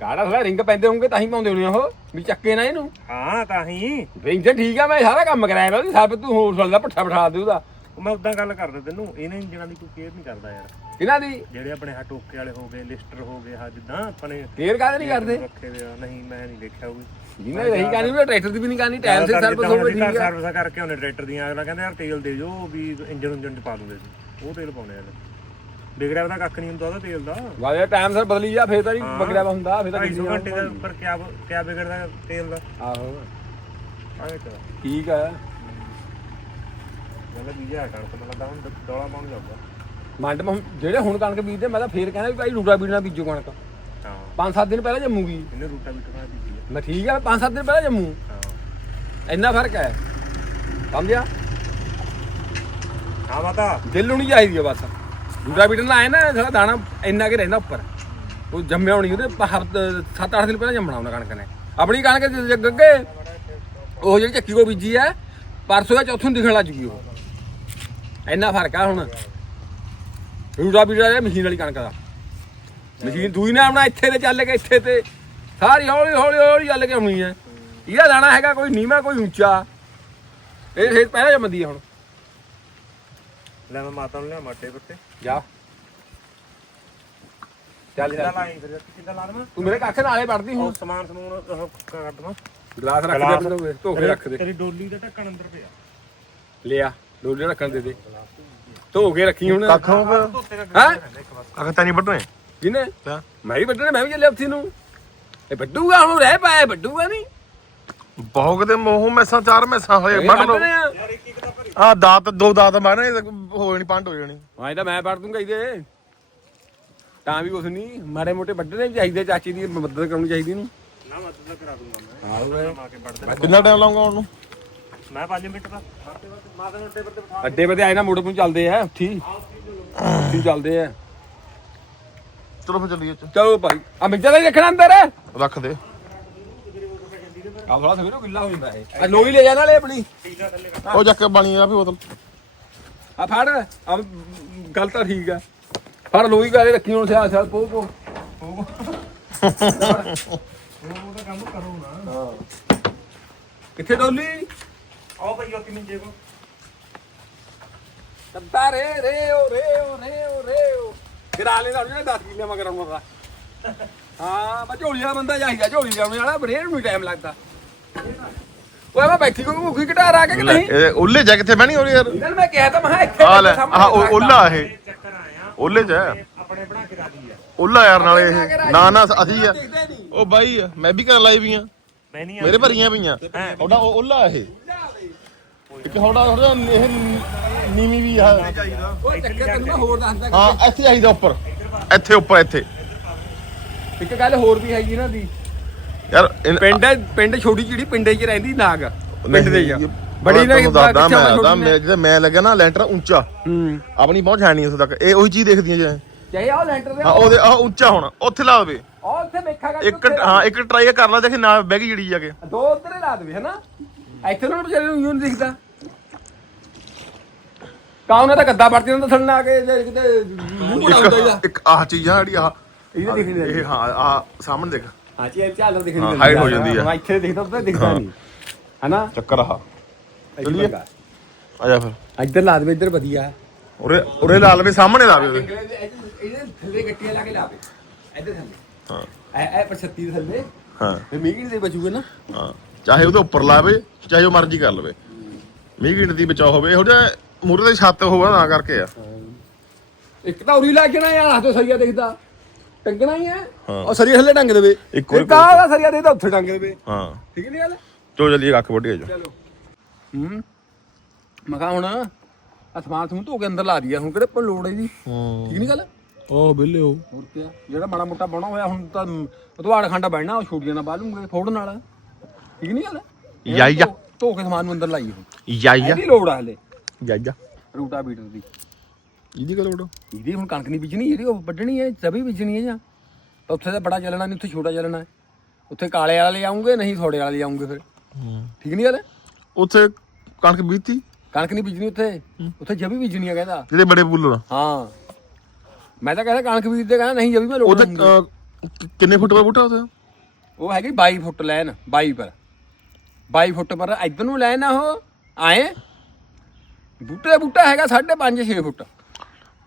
ਕਾੜਾ ਥੋੜਾ ਰਿੰਗ ਪੈਂਦੇ ਹੋਣਗੇ ਤਾਂ ਹੀ ਪਾਉਂਦੇ ਹੋਣੇ ਉਹ। ਵੀ ਚੱਕੇ ਨਾ ਇਹਨੂੰ। ਹਾਂ ਤਾਂ ਹੀ। ਇੰਜਨ ਠੀਕ ਆ ਮੈਂ ਸਾਰਾ ਕੰਮ ਕਰਾਇਆ ਨਾ ਉਹਦੀ ਸਭ ਤੂੰ ਹੋਰ ਸੁਣਦਾ ਪੱਠਾ ਬਿਠਾ ਦੇ ਉਹਦਾ। ਉਹ ਮੈਂ ਉਦਾਂ ਗੱਲ ਕਰਦਾ ਤੈਨੂੰ ਇਹਨਾਂ ਇੰਜਣਾਂ ਦੀ ਕੋਈ ਕੇਅਰ ਨਹੀਂ ਕਰਦਾ ਯਾਰ। ਇਹਨਾਂ ਦੀ? ਜਿਹੜੇ ਆਪਣੇ ਹਾ ਟੋਕੇ ਵਾਲੇ ਹੋ ਗਏ ਲਿਸਟਰ ਹੋ ਗਏ ਹਾਂ ਜਿੱਦਾਂ ਆਪਣੇ ਕੇਅਰ ਕਾਹਦੇ ਨਹੀਂ ਕਰਦੇ? ਰੱਖੇ ਹੋਏ ਆ ਨਹੀਂ ਮੈਂ ਨਹੀਂ ਦੇਖਿਆ ਉਹ ਜਿਹਨੇ ਰਹੀ ਕਰਨੀ ਉਹ ਟਰੈਕਟਰ ਦੀ ਵੀ ਨਹੀਂ ਕਰਨੀ ਟਾਈਮ ਸਿਰ ਸਰਵਿਸ ਹੋਵੇ ਠੀਕ ਆ। ਸਰਵਿਸ ਕਰਕੇ ਉਹਨੇ ਟਰੈਕਟਰ ਦੀਆਂ ਅਗਲਾ ਕਹਿੰਦਾ ਯਾਰ ਤੇਲ ਦੇ ਜੋ ਵੀ ਇੰਜਨ ਉਂਜਨ ਚ ਪਾ ਦੂੰਗੇ ਸੀ ਉਹ ਤੇਲ ਪਾਉਣੇ ਯਾਰ ਵਿਗੜਿਆ ਉਹਦਾ ਕੱਖ ਨਹੀਂ ਹੁੰਦਾ ਉਹਦਾ ਤੇਲ ਦਾ। ਵਾਲੇ ਟਾਈਮ ਸਿਰ ਬਦਲੀ ਜਾ ਫੇਰ ਤਾਂ ਨਹੀਂ ਹਾਂ। ਬਗੜਿਆ ਵਾ ਹੁੰਦਾ ਫੇਰ ਤਾਂ 250 ਘੰਟੇ ਦਾ ਪਰ ਕਿਆ ਕਿਆ ਵਿਗੜਦਾ ਤੇਲ ਦਾ? ਆਹੋ। ਤਾਂ ਠੀਕ ਆ। ਮਤਲਬ ਬੀਜਾ ਕਣਕ ਮੈਨੂੰ ਲੱਗਦਾ ਹੁਣ ਡੋਲਾ ਪਾਉਣ ਜਾਊਗਾ। ਮੰਡ ਜਿਹੜੇ ਹੁਣ ਕਣਕ ਬੀਜਦੇ ਮੈਂ ਤਾਂ ਫੇਰ ਕਹਿੰਦਾ ਵੀ ਭਾਈ ਰੂਟਾ ਬੀਜਣਾ ਬੀਜੋ ਕਣਕ। ਹਾਂ। ਪੰਜ ਸੱਤ ਦਿਨ ਪਹਿਲਾਂ ਜੰਮੂਗੀ। ਇਹਨੇ ਰੂਟਾ ਵੀ ਟਣਾ ਬੀਜੀ ਆ ਮੈਂ ਠੀਕ ਆ ਪੰਜ ਸੱਤ ਦਿਨ ਪਹਿਲਾਂ ਜੰਮੂ। ਹਾਂ। ਇੰਨਾ ਫ਼ਰਕ ਹੈ। ਸਮਝਿਆ? ਹਾਂ ਮਾਤਾ। ਦਿਲ ਨੂੰ ਨਹੀਂ ਚਾਹੀਦੀ ਆ ਬਸ। ਰੂਟਾ ਬੀਟਣ ਆਏ ਨਾ ਸਾਡਾ ਦਾਣਾ ਇੰਨਾ ਕਿ ਰਹਿੰਦਾ ਉੱਪਰ। ਉਹ ਜੰਮਿਆ ਹੋਣੀ ਉਹਦੇ ਸੱਤ ਅੱਠ ਦਿਨ ਪਹਿਲਾਂ ਜੰਮਣਾ ਉਹਨਾਂ ਕਣਕ ਨੇ। ਆਪਣੀ ਕਣਕ ਜ- ਗੱਗੇ ਉਹ ਜਿਹੜੀ ਚੱਕੀ ਕੋ ਬੀਜੀ ਆ ਪਰਸੋਂ ਦਾ ਚੌਥੋਂ ਦਿਖਣ ਲੱਗ ਗਈ ਉਹ। ਇੰਨਾ ਫ਼ਰਕ ਆ ਹੁਣ। ਰੂਟਾ ਬੀਟਾ ਮਸ਼ੀਨ ਵਾਲੀ ਕਣਕ ਦਾ। ਮਸ਼ੀਨ ਦੂਈ ਨੇ ਆਪਣਾ ਇੱਥੇ ਤੇ ਚੱਲ ਕੇ ਇੱਥੇ ਤੇ ਸਾਰੀ ਹੌਲੀ ਹੌਲੀ ਹੌਲੀ ਚੱਲ ਕੇ ਆਉਣੀ ਹੈ। ਇਹਦਾ ਦਾਣਾ ਹੈਗਾ ਕੋਈ ਨੀਵਾਂ ਕੋਈ ਉੱਚਾ। ਇਹ ਖੇਤ ਪਹਿਲਾਂ ਜੰਮਦੀ ਆ ਹੁਣ। ਲੈ ਮੈਂ ਮਾਤਾ ਨੂੰ ਲਿਆ ਮਾਟੇ ਪੱਤੇ ਜਾ। ਚੱਲ ਕਿੱਦਾਂ ਲਾਈ ਫਿਰ? ਕਿੱਦਾਂ ਲਾ ਦੇਵਾਂ? ਤੂੰ ਮੇਰੇ ਕੱਖ ਨਾਲੇ ਪੜਦੀ ਹੁਣ। ਸਮਾਨ ਸਮੂਨ ਉਹ ਕੱਢ ਦਵਾਂ। ਗਲਾਸ ਰੱਖ ਦੇ ਆਪਣੇ ਰੱਖ ਦੇ। ਤੇਰੀ ਡੋਲੀ ਦਾ ਢੱਕਣ ਅੰਦਰ ਪਿਆ। ਲਿਆ ਡੋਲੇ ਰੱਖਣ ਦੇ ਦੇ। ਧੋ ਕੇ ਰੱਖੀ ਹੁਣ। ਕੱਖੋਂ ਹੈਂ? ਕੱਖ ਤਾਂ ਨਹੀਂ ਵੱਢਣੇ। ਕਿਨੇ? ਮੈਂ ਵੀ ਵੱਢਣਾ ਮੈਂ ਵੀ ਚੱਲਿਆ ਉੱਥੇ ਨੂੰ। ਇਹ ਵੱਡੂਗਾ ਹੁਣ ਰਹਿ ਪਾਇਆ ਵੱਡੂਗਾ ਨਹੀਂ। ਬਹੁਤ ਕਿਤੇ ਮੋਹ ਮੈਸਾਂ ਚਾਰ ਮੈਸਾਂ ਹੋਏ ਲਓ ਵੱਢਣੇ ਆ। ਤਾਂ ਦਾਤ ਦੋ ਦਾਤ ਮਾਰਨੇ ਹੋ ਜਾਣੀ ਪੰਡ ਹੋ ਜਾਣੀ। ਹਾਂ ਤਾਂ ਮੈਂ ਵੱਢ ਦੂੰਗਾ ਇਹਦੇ। ਤਾਂ ਵੀ ਕੁਛ ਨਹੀਂ ਮਾੜੇ ਮੋਟੇ ਵੱਢਣੇ ਵੀ ਚਾਹੀਦੇ ਚਾਚੀ ਦੀ ਮਦਦ ਕਰਾਉਣੀ ਚਾਹੀਦੀ ਨੂੰ ਨਾ ਮੈਂ ਤਾਂ ਕਰਾ ਦੂੰਗਾ ਮੈਂ। ਹਾਂ ਮਾ ਕੇ ਵੱਢ ਦੇ। ਕਿੰਨਾ ਟਾਈਮ ਲਾਉਂਗਾ ਉਹਨੂੰ? ਮੈਂ 5 ਮਿੰਟ ਦਾ। ਮਾਤਾ ਨੂੰ ਅੱਡੇ ਪਰ ਤੇ ਬਿਠਾ। ਅੱਡੇ ਪਤੇ ਆਏ ਨਾ ਮੋੜ ਨੂੰ ਚੱਲਦੇ ਆ ਉੱਥੀ ਉੱਥੀ ਚੱਲਦੇ ਆ। ਚਲੋ ਫਿਰ ਚੱਲੀਏ ਚ ਚਲੋ ਭਾਈ। ਆ ਮਿੰਟਾਂ ਦਾ ਹੀ ਰੱਖਣਾ ਅੰਦਰ? ਰੱਖ ਦੇ। ਆ ਥੋੜਾ ਸਵੇਰੋਂ ਗਿੱਲਾ ਹੋ ਜਾਂਦਾ ਇਹ। ਆ ਲੋਈ ਲੈ ਜਾ ਨਾਲੇ ਆਪਣੀ। ਉਹ ਜਾ ਕੇ ਬਣੀ ਆ ਵੀ ਬੋਤਲ। ਆ ਫੜ। ਆ ਗੱਲ ਤਾਂ ਠੀਕ ਆ। ਫੜ ਲੋਈ ਗਾਲੇ ਰੱਖੀ ਹੁਣ ਸਿਆਲ ਸਿਆਲ ਪੋ ਪੋ। ਕਰੋ ਕਿੱਥੇ ਡੋਲੀ? ਆਓ ਭਈ ਉਹ ਕਿੰਨੇ ਕੋ ਕੱਦਾ ਰੇ ਰੇ ਓ ਰੇ ਓ ਰੇ ਓ ਰੇ ਓ। ਗਿਰਾ ਲੈਂਦਾ ਉਹਨੇ 10 ਕਿੱਲੇ ਮਗਰ ਆਉਂਦਾ। ਹਾਂ ਮੈਂ ਝੋਲੀ ਵਾਲਾ ਬੰਦਾ ਚਾਹੀਦਾ ਝੋਲੀ ਲਿਆਉਣ ਵਾਲਾ ਬਰੇਰ ਨੂੰ ਟਾਈਮ ਲੱਗਦਾ। ਓਏ ਮੈਂ ਬੈਠੀ ਕੋ ਭੁੱਖੀ ਘਟਾਰ ਆ ਕੇ ਕਿ ਨਹੀਂ? ਇਹ ਉੱਲੇ ਜਾ ਕਿੱਥੇ ਬਹਿਣੀ ਹੋਰੀ ਯਾਰ? ਇਹਨਾਂ ਨੂੰ ਮੈਂ ਕਿਹਾ ਤਾਂ ਮੈਂ ਕਿਹਾ ਇੱਥੇ ਆ ਲੈ ਸਾਹਮਣੇ ਆਹ ਉਹ ਉੱਲਾ ਇਹ। ਚੱਕਰ ਆਇਆ ਉੱਲੇ ਚ ਹੈ ਆਪਣੇ ਬਣਾ ਕੇ ਰਾਜੀ ਆ ਉੱਲਾ ਯਾਰ ਨਾਲੇ ਇਹ। ਨਾ ਨਾ ਅਸੀਂ ਆ। ਉਹ ਬਾਈ ਆ ਮੈਂ ਵੀ ਕਰ ਲਾਈ ਵੀ ਆ। ਮੈਂ ਨਹੀਂ ਮੇਰੇ ਭਰੀਆਂ ਪਈਆਂ। ਉਹਦਾ ਉਹ ਉੱਲਾ ਇਹ। ਇੱਕ ਥੋੜਾ ਥੋੜਾ ਇਹ ਨੀਵੀਂ ਵੀ ਆ। ਉਹ ਚੱਕਰ ਤੈਨੂੰ ਮੈਂ ਹੋਰ ਦੱਸਦਾ ਹਾਂ ਇੱਥੇ ਚਾਹੀਦਾ ਉੱਪਰ। ਇੱਥੇ ਉੱਪਰ ਇੱਥੇ। ਇੱਕ ਗੱਲ ਹੋਰ ਵੀ ਹੈਗੀ ਇਹਨਾਂ ਦੀ। ਯਾਰ ਇਨ- ਪਿੰਡ ਪਿੰਡ ਛੋਟੀ ਜਿਹੜੀ ਪਿੰਡੇ 'ਚ ਰਹਿੰਦੀ ਨਾਗ। ਪਿੰਡ ਦੇ ਨਹੀਂ, ਬੜੀ ਨਾ ਤੁਹਾਨੂੰ ਦੱਸਦਾ ਮੈਂ ਦੱਸਦਾ ਨੇ। ਮੈਂ ਜਦੋਂ ਮੈਂ ਲੱਗਿਆ ਨਾ ਲੈਂਟਰ ਉੱਚਾ। ਹੂੰ। ਆਪਣੀ ਪਹੁੰਚ ਹੈ ਨਹੀਂ ਉਸ ਤੱਕ। ਇਹ ਉਹੀ ਚੀਜ਼ ਦੇਖਦੀਆਂ ਜੇ। ਚਾਹੇ ਆਹ ਲੈਂਟਰ ਦੇ ਹਾਂ ਉਹਦੇ ਆ ਉੱਚਾ ਹੋਣਾ ਉੱਥੇ ਲਾ ਦੇਵੇ। ਉਹ ਉੱਥੇ ਵੇਖਾਗਾ ਇੱਕ ਹਾਂ ਇੱਕ ਟਰਾਈ ਕਰ ਲਾ ਦੇਖ ਨਾ ਬਹਿ ਗਈ ਜੜੀ ਜਾ ਕੇ। ਦੋ ਉੱਧਰ ਹੀ ਲਾ ਦੇਵੇ ਹਨਾ? ਇੱਥੇ ਨੂੰ ਵਿਚਾਰੇ ਨੂੰ ਯੂਨ ਦਿਖਦਾ। ਤਾਂ ਗੱਦਾ ਪੜਤੀ ਉਹਨਾਂ ਥੱਲੇ ਆ ਕੇ ਜੇ ਕਿਤੇ ਮੂੰਹ ਬਣਾ ਹੁੰਦਾ ਇਹਦਾ ਇੱਕ ਇੱਕ ਆਹ ਚੀਜ਼ ਆ ਜਿਹੜੀ ਆਹ ਇਹਦੇ ਦਿਖਦੀ ਨਹੀਂ। ਇਹ ਹਾਂ ਆ ਸਾਹਮਣੇ ਦੇਖ। ਹਾਂ ਜੀ ਇਹ ਝਾਲਰ ਹਾਂ, ਨਹੀਂ। hide ਹੋ ਜਾਂਦੀ ਆ। ਹਾਂ ਇੱਥੇ ਦਿਖਦਾ ਉੱਧਰ ਦਿਖਦਾ ਨਹੀਂ। ਹਨਾ? ਚੱਕਰ ਆਹ ਚੱਲੀਏ। ਆ ਜਾ ਫਿਰ। ਇੱਧਰ ਲਾ ਦੇਵੇ ਇੱਧਰ ਵਧੀਆ। ਉਰੇ ਉਰੇ ਲਾ ਲਵੇ ਸਾਹਮਣੇ ਲਾ ਲਵੇ। ਇਹਦੇ ਥੱਲੇ ਗੱਟੀਆਂ ਲਾ ਕੇ ਲਾਵੇ ਇੱਧਰ ਥੱਲੇ। ਹਾਂ। ਐ ਐ ਪਰ 36 ਦੇ ਥੱਲੇ। ਹਾਂ। ਫਿਰ ਮੀਂਹ ਦੇ ਬਚੂਗੇ ਨਾ? ਹਾਂ। ਚਾਹੇ ਉਹਦੇ ਉੱਪਰ ਲਾਵੇ ਚਾਹੇ ਉਹ ਮਰਜ਼ੀ ਕਰ ਲਵੇ। ਮੀਂਹ ਦੀ ਬਚਾਓ ਹੋਵੇ ਇਹੋ ਜਿਹਾ ਮੂਰੇ ਦੀ ਛੱਤ ਹੋਵੇ ਨਾ ਕਰਕੇ ਆ। ਇੱਕ ਤਾਂ ਉਰੀ ਲੱਗ ਜਾਣਾ ਯਾਰ ਹੱਥੋਂ ਸਰੀਆ ਦਿਖਦਾ। ਟੰਗਣਾ ਹੀ ਹੈ। ਹਾਂ। ਉਹ ਸਰੀਆ ਥੱਲੇ ਟੰਗ ਦੇਵੇ। ਇੱਕ ਹੋਰ ਇੱਕ ਆਹ ਦਾ ਸਰੀਆ ਦੇਦਾ ਉੱਥੇ ਟੰਗ ਦੇਵੇ। ਹਾਂ। ਠੀਕ ਨਹੀਂ ਗੱਲ? ਚੋ ਜਲਦੀ ਕੱਖ ਵੱਢੀ ਜਾ ਚਲੋ। ਹੂੰ। ਮੈਂ ਕਹਾ ਹੁਣ ਅਸਮਾਨ ਸਮੂਹ ਧੋ ਕੇ ਅੰਦਰ ਲਾ ਦਿਆ ਹੁਣ ਕਿਹੜੇ ਪਰ ਲੋੜ ਹੈ ਜੀ ਹੂੰ। ਠੀਕ ਨਹੀਂ ਗੱਲ? ਉਹ ਬਿੱਲੇ ਉਹ ਹੋਰ ਕੀ ਜਿਹੜਾ ਮਾੜਾ ਮੋਟਾ ਬਣਾ ਹੋਇਆ ਹੁਣ ਤਾਂ ਉਤਵਾੜ ਖੰਡਾ ਬੈਣਾ ਉਹ ਛੋਟੀਆਂ ਨਾਲ ਬਾਲੂਗੇ ਫੋੜ ਨਾਲ। ਠੀਕ ਨਹੀਂ ਗੱਲ? ਇਹ ਯਾ, ਯਾ। ਧੋ- ਧੋ ਕੇ ਸਮਾਨ ਨੂੰ ਅੰਦਰ ਲਾਈ ਹੁਣ। ਯਾਇਆ ਇਹਦੀ ਲੋੜ ਆ ਹਲੇ। ਯਾਇਆ ਰੂਟਾ ਬੀਟਰ ਦੀ। ਇਹਦੀ ਗੱਲ ਉਡੋ ਇਹਦੀ ਹੁਣ ਕਣਕ ਨਹੀਂ ਬੀਜਣੀ ਜਿਹੜੀ ਉਹ ਵੱਢਣੀ ਹੈ ਸਭੀ ਬੀਜਣੀ ਹੈ ਜਾਂ? ਉੱਥੇ ਤਾਂ ਬੜਾ ਚੱਲਣਾ ਨਹੀਂ ਉੱਥੇ ਛੋਟਾ ਚੱਲਣਾ ਹੈ। ਉੱਥੇ ਕਾਲੇ ਵਾਲੇ ਆਉਂਗੇ ਨਹੀਂ ਥੋੜੇ ਵਾਲੇ ਆਉਂਗੇ ਫਿਰ। ਠੀਕ ਨਹੀਂ ਗੱਲ? ਉੱਥੇ ਕਣਕ ਬੀਤੀ ਕਣਕ ਨਹੀਂ ਬੀਜਣੀ ਉੱਥੇ। ਉੱਥੇ ਜਬੀ ਬੀਜਣੀ ਹੈ ਕਹਿੰਦਾ। ਜਿਹੜੇ ਬੜੇ ਬੁੱਲਰ ਹਾਂ। ਮੈਂ ਤਾਂ ਕਹਿੰਦਾ ਕਣਕ ਬੀਜਦੇ ਕਹਿੰਦਾ ਨਹੀਂ ਜਬੀ ਮੈਂ ਲੋੜ ਉਹਦੇ ਹੁੰਦੀ। ਕਿ- ਕਿੰਨੇ ਫੁੱਟ ਦਾ ਬੂਟਾ ਉਹਦਾ ਉਹ ਹੈਗੀ 22 ਫੁੱਟ ਲੈਨ 22 ਪਰ। 22 ਫੁੱਟ ਪਰ ਇਧਰ ਨੂੰ ਲੈਨ ਆ ਉਹ। ਆਏ? ਬੂਟੇ ਬੂਟਾ ਹੈਗਾ 5.5 6 ਫੁੱਟ।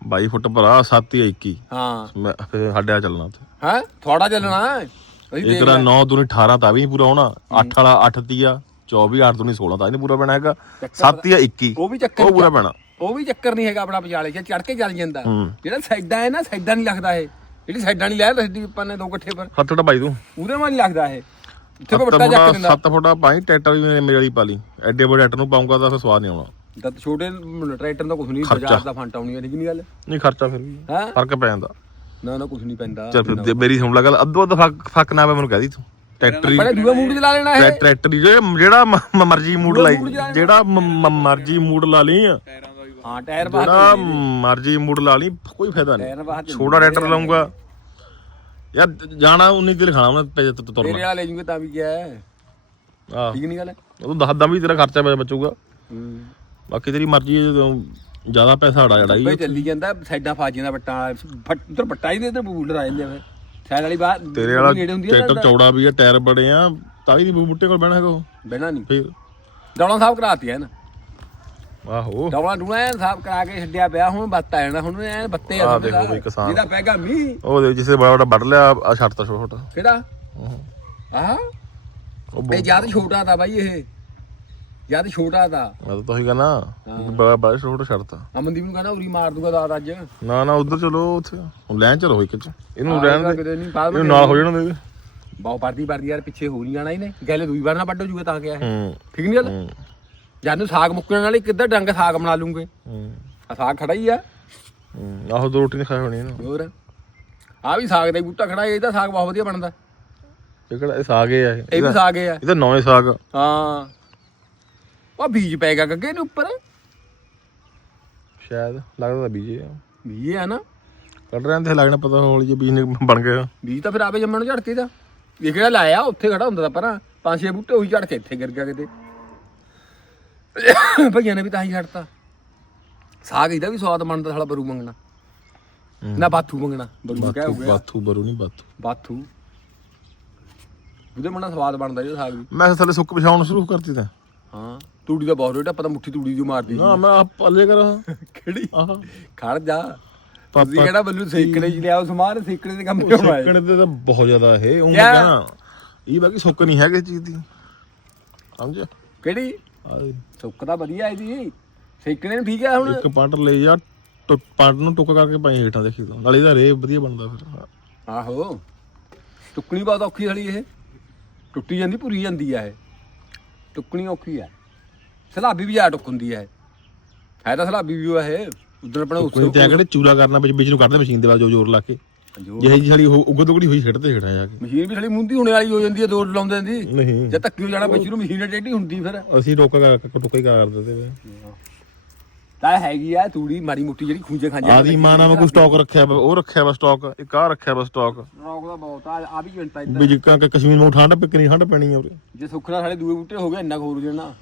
22 ਫੁੱਟ ਆ 7 ਜਾਂ 21 ਹਾਂ। ਮੈਂ ਫਿਰ ਸਾਡੇ ਆ ਚੱਲਣਾ ਉੱਥੇ। ਹੈ? ਥੋੜਾ ਚੱਲਣਾ? ਹੈ। ਇੱਕ ਲਿਆ। 9 ਦੂਣੀ 18 ਤਾਂ ਵੀ ਨਹੀਂ ਪੂਰਾ ਹੋਣਾ। 8 ਵਾਲਾ 8 ਤੀਆ 24 8 ਦੂਣੀ 16 ਤਾਂ ਨਹੀਂ ਪੂਰਾ ਪੈਣਾ ਹੈਗਾ। 7 ਜਾਂ 21 ਉਹ ਵੀ ਚੱਕਰ ਉਹ ਪੂਰਾ ਪੈਣਾ। ਉਹ ਵੀ ਚੱਕਰ ਨਹੀਂ ਹੈਗਾ ਆਪਣਾ ਵਿਚਾਲੇ ਚ ਚੜ ਕੇ ਚੱਲ ਜਾਂਦਾ। ਹੂੰ। ਜਿਹੜਾ ਸਾਈਡਾਂ ਹੈ ਨਾ ਸਾਈਡਾਂ ਨਹੀਂ ਲੱਗਦਾ ਇਹ। ਜਿਹੜੀ ਸਾਈਡਾਂ ਨਹੀਂ ਲੈ ਰੱਖਦੀ ਆਪਾਂ ਨੇ ਦੋ ਇਕੱਠੇ ਪਰ ਹੱਥ ਬਾਈ ਤੂੰ। ਉਹਦੇ ਮਾ ਨਹੀਂ ਲੱਗਦਾ ਇਹ। ਇੱਥੇ ਕੋ 7 ਵੱਟਾ ਚੱਕ ਦਿੰਦਾ। 7 ਫੁੱਟਾ ਪਾਈ ਟਰੈਕਟਰ ਵੀ ਮੇਰੇ ਮੇਰੇ ਵਾਲੀ ਪਾ ਲਈ। ਐਡੇ ਵੱਡੇ ਟਰੈਕਟਰ ਨੂੰ ਪਾਉਂਗਾ ਤਾਂ ਫਿਰ ਸਵਾਦ ਨਹੀਂ ਆਉਣਾ। ਦੱਤ ਛੋਟੇ ਟਰੈਕਟਰ ਦਾ ਕੁਝ ਨਹੀਂ। ਬਾਜ਼ਾਰ ਦਾ ਫੰਟ ਆਉਣੀ ਹੈ ਠੀਕ ਨਹੀਂ ਗੱਲ? ਨਹੀਂ ਖਰਚਾ ਫਿਰ ਵੀ ਹਾਂ? ਫ਼ਰਕ ਪੈ ਜਾਂਦਾ। ਨਾ ਨਾ ਕੁਝ ਨਹੀਂ ਪੈਂਦਾ। ਚੱਲ ਫਿਰ ਮੇਰੀ ਸੁਣ ਲਾ ਗੱਲ ਅੱਧੋ ਅੱਧ ਫੱਕ ਫੱਕ ਨਾ ਪੈ ਮੈਨੂੰ ਕਹਿ ਦੀ ਤੂੰ। ਟਰੈਕਟਰ ਹੀ ਪਹਿਲੇ ਦੂਆ ਮੂਡ ਚਲਾ ਲੈਣਾ ਟਰੈਕਟਰ ਹੀ ਜੇ- ਜਿਹੜਾ ਮਰਜ਼ੀ ਮੂਡ ਲਾਈ। ਜਿਹੜਾ ਮਰਜ਼ੀ ਮੂਡ ਲਾ ਲਈ ਹਾਂ ਟਾਇਰ ਬਾਹਰ ਜਿਹੜਾ ਮਰਜ਼ੀ ਮੂਡ ਲਾ ਲਈ ਕੋਈ ਫਾਇਦਾ ਨਹੀਂ। ਛੋਟਾ ਟਰੈਕਟਰ ਲਾਉਂਗਾ ਯਾਰ ਜਾਣਾ ਉਨੀ ਦਿਨ ਖਾਣਾ ਉਹਨੇ ਪੈਸੇ ਤੇ ਤੇਰੇ ਤੁਰਨਾ ਵਾਲਾ। ਲੈ ਜੂਗੇ ਤਾਂ ਵੀ ਕਿਆ ਹੈ। ਆਹ। ਠੀਕ ਨਹੀਂ ਗੱਲ? ਉਹ ਦੱਸਦਾ ਵੀ ਤੇਰਾ ਖਰਚਾ ਬਚ- ਬਚੂਗਾ। ਹੂੰ। ਬਾਕੀ ਤੇਰੀ ਮਰਜ਼ੀ ਹੈ ਜਦੋਂ ਜ਼ਿਆਦਾ ਪੈਸਾ ਅੜਾ ਜੜਾਈ ਬਈ ਚੱਲੀ ਜਾਂਦਾ ਸਾਈਡਾਂ ਫਸ ਜਾਂਦਾ ਬੱਟਾ ਫਟ ਉਧਰ ਬੱਟਾ ਹੀ ਦੇ ਤੇ ਬੂਲਰ ਆ ਜਾਂਦੇ ਫਿਰ। ਸਾਈਡ ਵਾਲੀ ਬਾਤ ਤੇਰੇ ਵਾਲਾ ਹੈ ਟਰੈਕਟਰ ਚੌੜਾ ਵੀ ਆ ਟਾਇਰ ਬੜੇ ਆ ਤਾਂ ਹੀ ਬੂਟੇ ਕੋਲ ਬਹਿਣਾ ਹੈਗਾ ਉਹ। ਬਹਿਣਾ ਨਹੀਂ ਫੇਰ ਡੌਲਾ ਸਾਹਿਬ ਕਰਾਤੀ ਹੈ ਨਾ ਆਹੋ। ਡੌਲਾ ਡੂਣਾ ਐਨ ਸਾਫ਼ ਕਰਾ ਕੇ ਛੱਡਿਆ ਪਿਆ ਹੁਣ ਬੱਤ ਆ ਜਾਣਾ ਹੁਣ ਐਨ ਬੱਤੇ ਆ ਦੇਖੋ। ਬਈ ਕਿਸਾਨ। ਜਿਹਦਾ ਪੈਗਾ ਮੀਂਹ। ਉਹ ਦੇ ਜਿਸੇ ਬੜਾ ਬੜਾ ਵੱਢ ਲਿਆ ਆ ਛੱਡਤਾ ਛੋਟਾ। ਕਿਹੜਾ? ਆਹ। ਉਹ ਇਹ ਜਦ ਛੋਟਾ ਤਾਂ ਬਾਈ ਇਹ। ਜਦ ਛੋਟਾ ਤਾਂ। ਮੈਂ ਤਾਂ ਤੁਸੀਂ ਕਹਿੰਦਾ ਬੜਾ ਬੜਾ ਛੋਟਾ ਛੱਡਤਾ ਅਮਨਦੀਪ ਨੂੰ ਕਹਿੰਦਾ ਉਰੀ ਮਾਰ ਦੂਗਾ ਦਾਦ ਅੱਜ। ਨਾ ਨਾ ਉਧਰ ਚਲੋ ਉੱਥੇ। ਹੁਣ ਲੈਣ ਚਲੋ ਇੱਕ ਚ। ਇਹਨੂੰ ਰਹਿਣ ਦੇ। ਇਹਨੂੰ ਨਾਲ ਹੋ ਜਾਣਾ ਦੇ ਬਾਉ ਪਰਦੀ ਪਰਦੀ ਯਾਰ ਪਿੱਛੇ ਹੋ ਨਹੀਂ ਜਾਣਾ ਇਹਨੇ। ਗੱਲ ਦੂਈ ਵਾਰ ਨਾ ਹੋ ਜੂਗਾ ਤਾਂ ਕਿਹਾ ਹੂੰ। ਠੀਕ ਨਹੀਂ ਗੱਲ? ਹੂੰ। ਜਦ ਨੂੰ ਸਾਗ ਮੁੱਕਣ ਵਾਲੀ ਕਿੱਦਾਂ ਡੰਗ ਸਾਗ ਬਣਾ ਲੂੰਗੇ। ਹੂੰ। ਆ ਸਾਗ ਖੜਾ ਹੀ ਆ। ਹੂੰ, ਆਹੋ ਦੋ ਰੋਟੀ ਨਹੀਂ ਖਾਈ ਹੋਣੀ ਇਹਨੂੰ। ਹੋਰ? ਆ ਵੀ ਸਾਗ ਦਾ ਹੀ ਬੂਟਾ ਖੜਾ ਇਹਦਾ ਸਾਗ ਬਹੁਤ ਵਧੀਆ ਬਣਦਾ। ਇਹ ਕਿਹੜਾ ਇਹ ਸਾਗ ਆ ਇਹ। ਵੀ ਸਾਗ ਹੀ ਇਹ ਤਾਂ ਨੌਵੇਂ ਸਾਗ। ਹਾਂ। ਉਹ ਬੀਜ ਪੈਗਾ ਗੱਗੇ ਦੇ ਉੱਪਰ। ਸ਼ਾਇਦ ਲੱਗਦਾ ਤਾਂ ਬੀਜੇ ਆ। ਬੀਜ ਆ ਨਾ। ਕੱਢ ਰਹੇ ਤੇ ਲੱਗਣਾ ਪਤਾ ਹੌਲੀ ਜਿਹੀ ਬੀਜ ਨੇ ਬਣ ਗਿਆ। ਬੀਜ ਤਾਂ ਫਿਰ ਆਵੇ ਜੰਮਣ ਨੂੰ ਝੜਕੇ ਦਾ। ਇਹ ਕਿਹੜਾ ਲਾਇਆ ਉੱਥੇ ਖੜਾ ਹੁੰਦਾ ਤਾਂ ਪਰਾਂ। ਪੰਜ ਛੇ ਬੂਟੇ ਉਹੀ ਝੜ ਕੇ ਇੱਥੇ ਗਿਰ ਗਿਆ ਕਿਤੇ। ਭਈਆਂ ਨੇ ਵੀ ਤਾਂ ਹੀ ਛੱਡਤਾ। ਸਾਗ ਇਹਦਾ ਵੀ ਸਵਾਦ ਬਣਦਾ ਸਾਲਾ ਬਰੂ ਮੰਗਣਾ। ਨਾ ਬਾਥੂ ਮੰਗਣਾ ਬਰੂ ਕਹਿ ਹੋ ਗਿਆ। ਬਾਥੂ ਬਰੂ ਨਹੀਂ ਬਾਥੂ। ਬਾਥੂ। ਉਹਦੇ ਮਨਾ ਸਵਾਦ ਬਣਦਾ ਜੀ ਸਾਗ ਵੀ। ਮੈਂ ਥੱਲੇ ਸੁੱਕ ਵਿਛਾਉਣ ਸ਼ੁਰੂ ਕਰਤੀ ਤਾਂ। ਹਾਂ। ਤੂੜੀ ਦਾ ਬਹੁਤ ਰੇਟ ਆ ਪਤਾ ਮੁੱਠੀ ਤੂੜੀ ਦੀ ਮਾਰਦੀ ਨਾ ਮੈਂ ਆਹ ਪੱਲੇ ਕਰ। ਕਿਹੜੀ? ਆਹ। ਖੜ ਜਾ। ਪਾਪਾ ਤੁਸੀਂ ਕਿਹੜਾ ਬੱਲੂ ਸੇਕੜੇ ਚ ਲਿਆਓ ਸਮਾਨ ਸੇਕੜੇ ਦੇ ਕੰਮ ਕਿਉਂ ਆਏ? ਸੇਕਣ ਦੇ ਤਾਂ ਬਹੁਤ ਜ਼ਿਆਦਾ ਇਹ ਉਹ? ਕਹਿਣਾ ਇਹ ਬਾਕੀ ਸੁੱਕ ਨਹੀਂ ਹੈ ਕਿਸੇ ਚੀਜ਼ ਦੀ। ਸਮਝਿਆ ਕਿਹੜੀ? ਆਹ ਸੁੱਕ ਤਾਂ ਵਧੀਆ ਇਹਦੀ ਸੇਕੜੇ ਨੂੰ ਠੀਕ ਆ ਹੁਣ। ਇੱਕ ਪੰਟ ਲੈ ਜਾ ਟੁੱਕ ਪੰਟ ਨੂੰ ਟੁੱਕ ਕਰਕੇ ਪਾਈ ਹੇਠਾਂ ਦੇਖੀ ਤਾਂ ਨਾਲੇ ਇਹਦਾ ਰੇ ਵਧੀਆ ਬਣਦਾ ਫਿਰ। ਆਹੋ। ਟੁੱਕਣੀ ਬਹੁਤ ਔਖੀ ਹਲੀ ਇਹ। ਟੁੱਟੀ ਜਾਂਦੀ ਭੁਰੀ ਜਾਂਦੀ ਆ ਇਹ। ਟੁੱਕਣੀ ਔਖੀ ਆ ਸਲਾਬੀ ਵੀ ਜਾ ਟੁੱਕ ਹੁੰਦੀ ਆ ਇਹ ਹੈ ਤਾਂ ਸਲਾਬੀ ਵੀ ਉਹ ਇਹ ਉਧਰ ਆਪਣਾ ਕੋਈ ਤੇ ਚੂਲਾ ਕਰਨਾ ਵਿੱਚ ਵਿੱਚ ਨੂੰ ਕੱਢਦੇ ਮਸ਼ੀਨ ਦੇ ਬਾਅਦ ਜੋ ਜ਼ੋਰ ਲਾ ਕੇ। ਜੋ ਜਿਹੇ ਜਿਹੀ ਸਾਲੀ ਉਗਦ ਉਗੜੀ ਹੋਈ ਛੱਡਦੇ ਛੱਡਾਂ ਜਾ ਕੇ। ਮਸ਼ੀਨ ਵੀ ਥੜੀ ਮੁੰਦੀ ਹੋਣੇ ਵਾਲੀ ਹੋ ਜਾਂਦੀ ਹੈ ਦੋ ਲਾਉਂਦੇ ਦੀ ਨਹੀਂ। ਜੇ ਧੱਕੀ ਹੋ ਜਾਣਾ ਨੂੰ ਮਸ਼ੀਨ ਟੇਢੀ ਹੁੰਦੀ ਫਿਰ। ਅਸੀਂ ਕਰ ਟੁੱਕਾ ਹੀ ਕਰ ਦਿੰਦੇ ਤਾਂ ਹੈਗੀ ਆ ਤੂੜੀ ਮਾੜੀ ਮੁੱਟੀ ਜਿਹੜੀ ਖੂੰਜੇ ਖਾਂਜੇ ਆਦੀ ਮਾਂ ਨਾਮ ਕੋਈ ਸਟਾਕ ਰੱਖਿਆ ਵਾ ਉਹ ਰੱਖਿਆ ਵਾ ਸਟਾਕ ਇੱਕ ਆ ਰੱਖਿਆ ਵਾ ਸਟਾਕ ਰੌਕ ਦਾ ਬਹੁਤ ਆ ਆ ਵੀ ਜੁੰਟਾ ਇਦਾਂ ਵੀ ਜਿੱਕਾਂ ਕਿ ਕਸ਼ਮੀਰ ਨੂੰ ਠੰਡ ਪਿਕਣੀ ਠੰਡ ਪੈਣੀ ਆ ਉਰੇ। ਜੇ ਸੁੱਖਣਾ ਸਾਡੇ ਦੂਏ ਬੂਟੇ ਹੋ ਗਏ ਇੰਨਾ ਖੋਰ ਜਣਾ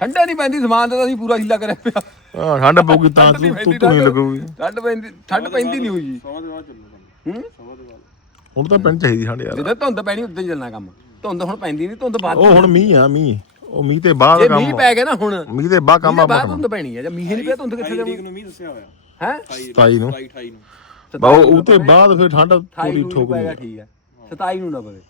ਠੰਡਾ ਨਹੀਂ ਪੈਂਦੀ ਸਮਾਨ ਤਾਂ ਅਸੀਂ ਪੂਰਾ ਹੀਲਾ ਕਰਿਆ ਪਿਆ। ਹਾਂ ਠੰਡ ਪਊਗੀ ਤਾਂ ਤੂੰ ਪੈਂਦੀ, ਤੂੰ ਨਹੀਂ। ਲੱਗੂਗੀ। ਠੰਡ ਪੈਂਦੀ ਠੰਡ ਪੈਂਦੀ ਨਹੀਂ ਹੋਈ ਜੀ। ਹੂੰ? ਹੁਣ ਤਾਂ ਪੈਣ ਚਾਹੀਦੀ ਠੰਡ ਯਾਰ। ਜਦੋਂ ਧੁੰਦ ਪੈਣੀ ਉਦੋਂ ਹੀ ਚੱਲਣਾ ਕੰਮ। ਧੁੰਦ ਹੁਣ ਪੈਂਦੀ ਨਹੀਂ ਧੁੰਦ ਬਾਅਦ ਉਹ ਹੁਣ ਮੀਂਹ ਆ ਮੀਂਹ। ਉਹ ਮੀਂਹ ਤੇ ਬਾਅਦ ਜੇ ਕੰਮ ਮੀਂਹ ਪੈ ਗਿਆ ਨਾ ਹੁਣ ਮੀਂਹ ਦੇ ਬਾਅਦ ਕੰਮ ਬਾਅਦ ਧੁੰਦ ਪੈਣੀ ਹੈ ਜੇ ਮੀਂਹ ਨਹੀਂ ਪਿਆ ਧੁੰਦ ਕਿੱਥੇ ਜਾਊਗੀ? ਨੂੰ ਮੀਂਹ ਦੱਸਿਆ ਹੋਇਆ। ਹੈ 27 ਨੂੰ। 28 ਨੂੰ ਬਾਉ ਉਹ ਤੇ ਬਾਅਦ ਫਿਰ ਠੰਡ 28 ਪੂਰੀ ਨੂੰ ਠੋਕ ਪੈਗਾ ਠੀਕ ਹੈ 27 ਨੂੰ ਨਾ ਪਵੇ।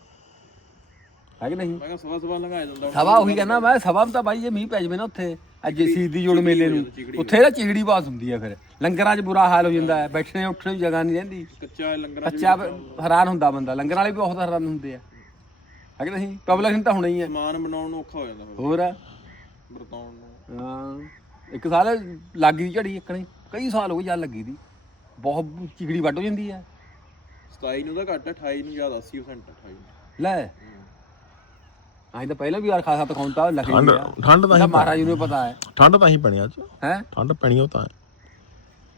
ਹੈ ਕਿ ਨਹੀਂ? ਮੈਂ ਕਿਹਾ ਸਵਾ ਸਵਾ ਲੰਘਾਇਆ ਜਾਂਦਾ ਸਭਾ ਉਹੀ ਕਹਿੰਦਾ ਮੈਂ ਸਭਾ ਤਾਂ ਬਾਈ ਜੇ ਮੀਂਹ ਪੈ ਜਵੇ ਨਾ ਉੱਥੇ ਅੱਜ ਸੀਦੀ ਜੋੜ ਮੇਲੇ ਨੂੰ। ਉੱਥੇ ਨਾ ਚਿਗੜੀ ਬਾਸ ਹੁੰਦੀ ਹੈ ਫਿਰ। ਲੰਗਰਾਂ 'ਚ ਬੁਰਾ ਹਾਲ ਹੋ ਜਾਂਦਾ ਹੈ। ਬੈਠਣੇ ਉੱਠਣੇ ਦੀ ਜਗ੍ਹਾ ਨਹੀਂ ਰਹਿੰਦੀ। ਕੱਚਾ ਲੰਗਰ ਬੱਚਾ ਹੈਰਾਨ ਹੁੰਦਾ ਬੰਦਾ। ਲੰਗਰ ਵਾਲੇ ਵੀ ਬਹੁਤ ਹੈਰਾਨ ਹੁੰਦੇ ਆ। ਹੈ ਕਿ ਨਹੀਂ? ਪਬਲਿਕ ਤਾਂ ਹੋਣਾ ਹੀ ਹੈ। ਸਮਾਨ ਬਣਾਉਣ ਨੂੰ ਔਖਾ ਹੋ ਜਾਂਦਾ ਫਿਰ। ਹੋਰ? ਵਰਤਾਉਣ ਨੂੰ। ਹਾਂ। ਇੱਕ ਸਾਲ ਲੱਗ ਗਈ ਝੜੀ ਇੱਕਣੀ ਕਈ ਸਾਲ ਹੋ ਗਏ ਜਦ ਲੱਗੀ ਦੀ। ਬਹੁਤ ਚਿਗੜੀ ਵੱਢ ਹੋ ਜਾਂਦੀ ਹੈ। 27 ਨੂੰ ਤਾਂ ਘੱਟ ਆ, 28 ਨੂੰ ਜ਼ਿਆਦਾ 80% 28 ਨੂੰ। ਲੈ। ਆਈ ਤਾਂ ਪਹਿਲਾਂ ਵੀ ਯਾਰ ਖਾਸਾ ਤਖੌਂਤਾ ਲੱਗ ਠੰਡ ਗਿਆ। ਠੰਡ ਤਾਂ ਹੀ ਮਹਾਰਾਜ ਨੂੰ ਪਤਾ ਹੈ। ਠੰਡ ਤਾਂ ਹੀ ਪੈਣੀ ਅੱਜ। ਹੈ? ਠੰਡ ਪੈਣੀ ਉਹ ਤਾਂ ਹੈ।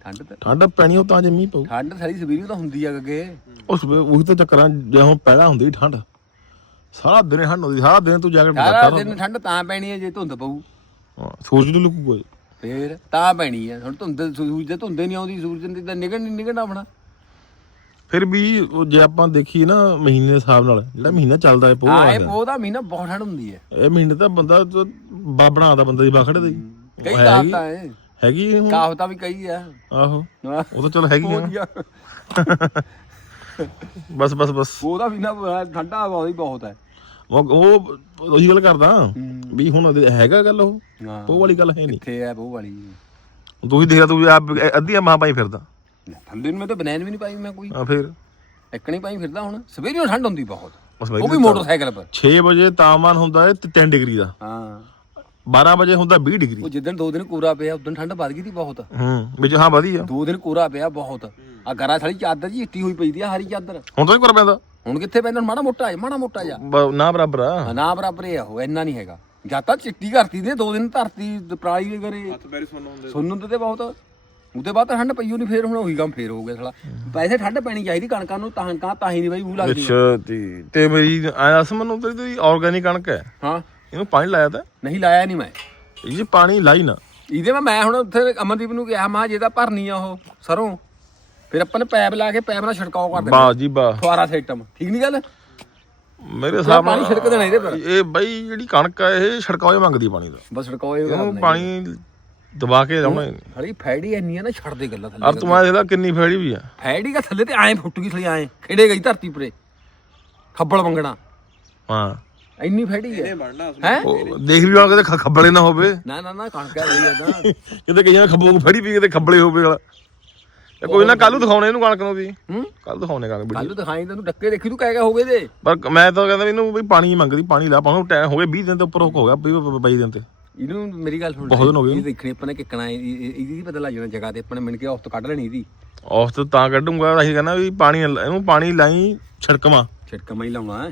ਠੰਡ ਤਾਂ ਠੰਡ ਪੈਣੀ ਉਹ ਤਾਂ ਜੇ ਮੀਂਹ ਪਊ। ਠੰਡ ਸਾਰੀ ਸਵੇਰੀ ਤਾਂ ਹੁੰਦੀ ਆ ਅੱਗੇ। ਉਸ ਵੇ ਉਹੀ ਤਾਂ ਚੱਕਰਾਂ ਜੇ ਹੁਣ ਪਹਿਲਾਂ ਹੁੰਦੀ ਠੰਡ। ਸਾਰਾ ਦਿਨ ਠੰਡ ਹੁੰਦੀ ਸਾਰਾ ਦਿਨ ਤੂੰ ਜੈਕਟ ਸਾਰਾ ਦਿਨ ਠੰਡ ਤਾਂ ਪੈਣੀ ਹੈ ਜੇ ਧੁੰਦ ਪਊ। ਸੂਰਜ ਨੂੰ ਲੁਕੂਗਾ ਫੇਰ ਤਾਂ ਪੈਣੀ ਹੈ। ਹੁਣ ਧੁੰਦ ਸੂਰਜ ਤੇ ਧੁੰਦੇ ਨਹੀਂ ਆਉਂਦੀ ਸੂਰਜ ਨੇ ਤਾਂ ਨਿਕਲ ਨਹੀਂ ਨਿਕਲਣਾ ਆਪਣਾ। ਫਿਰ ਵੀ ਉਹ ਜੇ ਆਪਾਂ ਦੇਖੀਏ ਨਾ ਮਹੀਨੇ ਦੇ ਹਿਸਾਬ ਨਾਲ ਜਿਹੜਾ ਮਹੀਨਾ ਚੱਲਦਾ ਹੈ ਪੋਹ ਹਾਂ ਇਹ ਪੋਹ ਦਾ ਮਹੀਨਾ ਬਹੁਤ ਠੰਡ ਹੁੰਦੀ ਹੈ। ਇਹ ਮਹੀਨੇ ਤਾਂ ਬੰਦਾ ਬਾ ਬਣਾਦਾ ਬੰਦਾ ਦੀ ਬਾਖੜੇ ਦੀ। ਕਈ ਕਹਾਵਤਾਂ ਹੈ ਹੈਗੀ ਹੁਣ? ਕਹਾਵਤਾਂ ਵੀ ਕਈ ਆ। ਆਹੋ। ਉਹ ਤਾਂ ਚਲ ਹੈਗੀ ਆ। ਬਸ ਬਸ ਬਸ। ਪੋਹ ਦਾ ਮਹੀਨਾ ਬੜਾ ਠੰਡਾ ਬਹੁਤ ਹੀ ਬਹੁਤ ਹੈ। ਉਹ ਉਹ ਉਹੀ ਗੱਲ ਕਰਦਾ। ਵੀ ਹੁਣ ਹੈਗਾ ਗੱਲ ਉਹ। ਹਾਂ। ਪੋਹ ਵਾਲੀ ਗੱਲ ਹੈ ਨਹੀਂ। ਕਿੱਥੇ ਹੈ ਪੋਹ ਵਾਲੀ? ਤੂੰ ਹੀ ਦੇਖਿਆ ਤੂੰ ਵੀ ਆਪ ਅੱਧੀਆਂ ਮਾਂ ਪਾਈ ਫਿਰਦਾ। ਥੱਲੇ ਨੂੰ ਮੈਂ ਤਾਂ ਬਨੈਨ ਵੀ ਨਹੀਂ ਪਾਈ ਮੈਂ ਕੋਈ। ਆ ਫਿਰ? ਇੱਕਣੀ ਪਾਈ ਫਿਰਦਾ ਹੁਣ। ਸਵੇਰੇ ਨੂੰ ਠੰਡ ਹੁੰਦੀ ਬਹੁਤ। ਉਹ ਵੀ ਮੋਟਰਸਾਈਕਲ ਪਰ। 6 ਵਜੇ ਤਾਪਮਾਨ ਹੁੰਦਾ ਹੈ 3 ਡਿਗਰੀ ਦਾ। ਹਾਂ। 12 ਵਜੇ ਹੁੰਦਾ 20 ਡਿਗਰੀ। ਉਹ ਜਿੱਦਣ ਦੋ ਦਿਨ ਕੋਰਾ ਪਿਆ ਉਦੋਂ ਠੰਡ ਵੱਧ ਗਈ ਸੀ ਬਹੁਤ। ਹੂੰ ਵਿੱਚ ਹਾਂ ਵਧੀਆ ਦੋ ਦਿਨ ਕੋਰਾ ਪਿਆ ਬਹੁਤ। ਆ ਗਰਾ ਸਾਲੀ ਚਾਦਰ ਜੀ ਇੱਟੀ ਹੋਈ ਪਈ ਦੀ ਆ ਹਰੀ ਚਾਦਰ। ਹੁਣ ਤਾਂ ਨਹੀਂ ਕਰ ਪੈਂਦਾ? ਹੁਣ ਕਿੱਥੇ ਪੈਂਦਾ? ਹੁਣ ਮਾੜਾ ਮੋਟਾ ਹੈ ਮਾੜਾ ਮੋਟਾ ਜਾ ਬ- ਨਾ ਬਰਾਬਰ ਆ। ਨਾ ਬਰਾਬਰ ਇਹ ਆ ਉਹ ਇੰਨਾ ਨਹੀਂ ਹੈਗਾ। ਜਾਂ ਤਾਂ ਚਿੱਟੀ ਕਰਤੀ ਦੇ ਦੋ ਦਿਨ ਧਰਤੀ ਪਰਾਲੀ ਦੇ ਕਰੇ ਬੈਰੀ ਸੁਣਨ ਹੁੰਦੇ ਸੁਣਨ ਤੇ ਬਹੁਤ। ਉਹਦੇ ਬਾਅਦ ਤਾਂ ਠੰਡ ਪਈ ਨਹੀਂ ਫੇਰ ਹੁਣ ਉਹੀ ਕੰਮ ਫੇਰ ਹੋ ਗਿਆ ਸਾਲਾ। ਵੈਸੇ ਠੰਡ ਪੈਣੀ ਚਾਹੀਦੀ ਕਣਕਾਂ ਨੂੰ ਤਾਂ ਕਣਕਾਂ ਤਾਂ ਹੀ ਨਹੀਂ ਬਾਈ ਉਹ ਲੱਗਦੀ। ਅੱਛਾ ਤੇ ਤੇ ਮੇਰੀ ਐ ਦੱਸ ਮੈਨੂੰ ਤੇਰੀ ਤੇਰੀ ਆਰਗੈਨਿਕ ਕਣਕ ਹੈ ਹਾਂ। ਇਹਨੂੰ ਪਾਣੀ ਲਾਇਆ ਤਾਂ? ਨਹੀਂ ਲਾਇਆ ਨਹੀਂ ਮੈਂ। ਇਹ ਜੀ ਪਾਣੀ ਲਾਈ ਨਾ। ਇਹਦੇ ਮੈਂ ਮੈਂ ਹੁਣ ਉੱਥੇ ਅਮਨਦੀਪ ਨੂੰ ਕਿਹਾ ਮਾ ਜੇ ਤਾਂ ਭਰਨੀ ਆ ਉਹ ਸਰੋਂ। ਫਿਰ ਆਪਾਂ ਨੇ ਪੈਪ ਲਾ ਕੇ ਪੈਪ ਨਾਲ ਛਿੜਕਾਓ ਕਰ ਦੇਣਾ। ਵਾਹ ਜੀ ਵਾਹ। ਫੁਆਰਾ ਸਿਸਟਮ। ਠੀਕ ਨਹੀਂ ਗੱਲ? ਮੇਰੇ ਹਿਸਾਬ ਪਾਣੀ ਛਿੜਕ ਦੇਣਾ ਇਹਦੇ ਪਰ। ਇਹ ਬਈ ਜਿਹੜੀ ਕਣਕ ਹੈ ਇਹ ਛੜਕਾਓ ਮੰਗਦੀ ਪਾਣੀ ਦਾ? ਬਸ ਛਿੜਕਾਓ ਇਹ ਇਹਨੂੰ ਪਾਣੀ ਦਬਾ ਕੇ ਲਾਉਣਾ। ਹਲੀ ਫੈੜੀ ਇੰਨੀ ਆ ਨਾ ਛੱਡ ਦੇ ਗੱਲਾਂ ਥੱਲੇ। ਤੂੰ ਆ ਦੇਖਦਾ ਕਿੰਨੀ ਫੈੜੀ ਵੀ ਆ। ਫੈੜੀ ਦਾ ਥੱਲੇ ਤੇ ਐਂ ਫੁੱਟ ਗਈ ਥਲੀ ਐਂ। ਖੇੜੇ ਗਈ ਧਰਤੀ ਪਰੇ ਖੱਬਲ ਮੰਗਣਾ। ਹਾਂ। ਇੰਨੀ ਫੈੜੀ ਹੈ? ਹੈ ਦੇਖ ਵੀ ਆ ਕਿਤੇ ਖੱਬਲੇ ਨਾ ਹੋਵੇ। ਨਾ ਨਾ ਨਾ ਕਣਕ ਆ ਰਹੀ ਏਦਾਂ। ਕਿਤੇ ਕਈਆਂ ਖੱਬੋਂ ਨੂੰ ਫੜੀ ਵੀ ਕਿਤੇ ਖੱਬਲੇ ਹੋਵੇ ਵਾਲਾ। ਇਹ ਕੋਈ ਨਾ ਕੱਲ ਨੂੰ ਦਿਖਾਉਣੇ ਇਹਨੂੰ ਕਣਕ ਨੂੰ ਵੀ। ਹੂੰ? ਕੱਲ ਦਿਖਾਉਣੇ ਕਣਕ ਵੀਡੀਓ ਕੱਲ ਦਿਖਾਈ ਤੈਨੂੰ ਡੱਕੇ ਦੇਖੀ ਤੂੰ ਕਹਿ ਗਿਆ ਹੋਗੇ ਦੇ ਪਰ ਮੈਂ ਤਾਂ ਕਹਿੰਦਾ ਵੀ ਇਹਨੂੰ ਵੀ ਪਾਣੀ ਮੰਗਦੀ ਪਾਣੀ ਲਾ ਪਾਉਂ ਟਾਈਮ ਹੋ ਗਿਆ 20 ਦਿਨ ਤੋਂ ਉੱਪਰ ਹੋ ਗਿਆ 22 ਦਿਨ ਤੇ। ਇਹਨੂੰ ਮੇਰੀ ਗੱਲ ਸੁਣ ਬਹੁਤ ਦਿਨ ਹੋ ਗਏ। ਇਹ ਦੇਖਣੀ ਆਪਾਂ ਨੇ ਕਿੱਕਣਾ ਇਹ- ਇਹ- ਇਹਦੀ ਵੀ ਪਤਾ ਲੱਗ ਜਾਣਾ ਜਗ੍ਹਾ ਤੇ ਆਪਾਂ ਨੇ ਮਿਣ ਕੇ ਹਫ਼ਤ ਕੱਢ ਲੈਣੀ ਇਹਦੀ। ਉਸ ਤੋਂ ਤਾਂ ਕੱਢੂੰਗਾ ਅਸੀਂ ਕਹਿੰਦਾ ਵੀ ਪਾਣੀ ਇਹਨੂੰ ਪਾਣੀ ਲਾਈ ਛੜਕਵਾ। ਛਿੜਕਾ ਮੈਂ ਹੀ ਲਾਉਣਾ।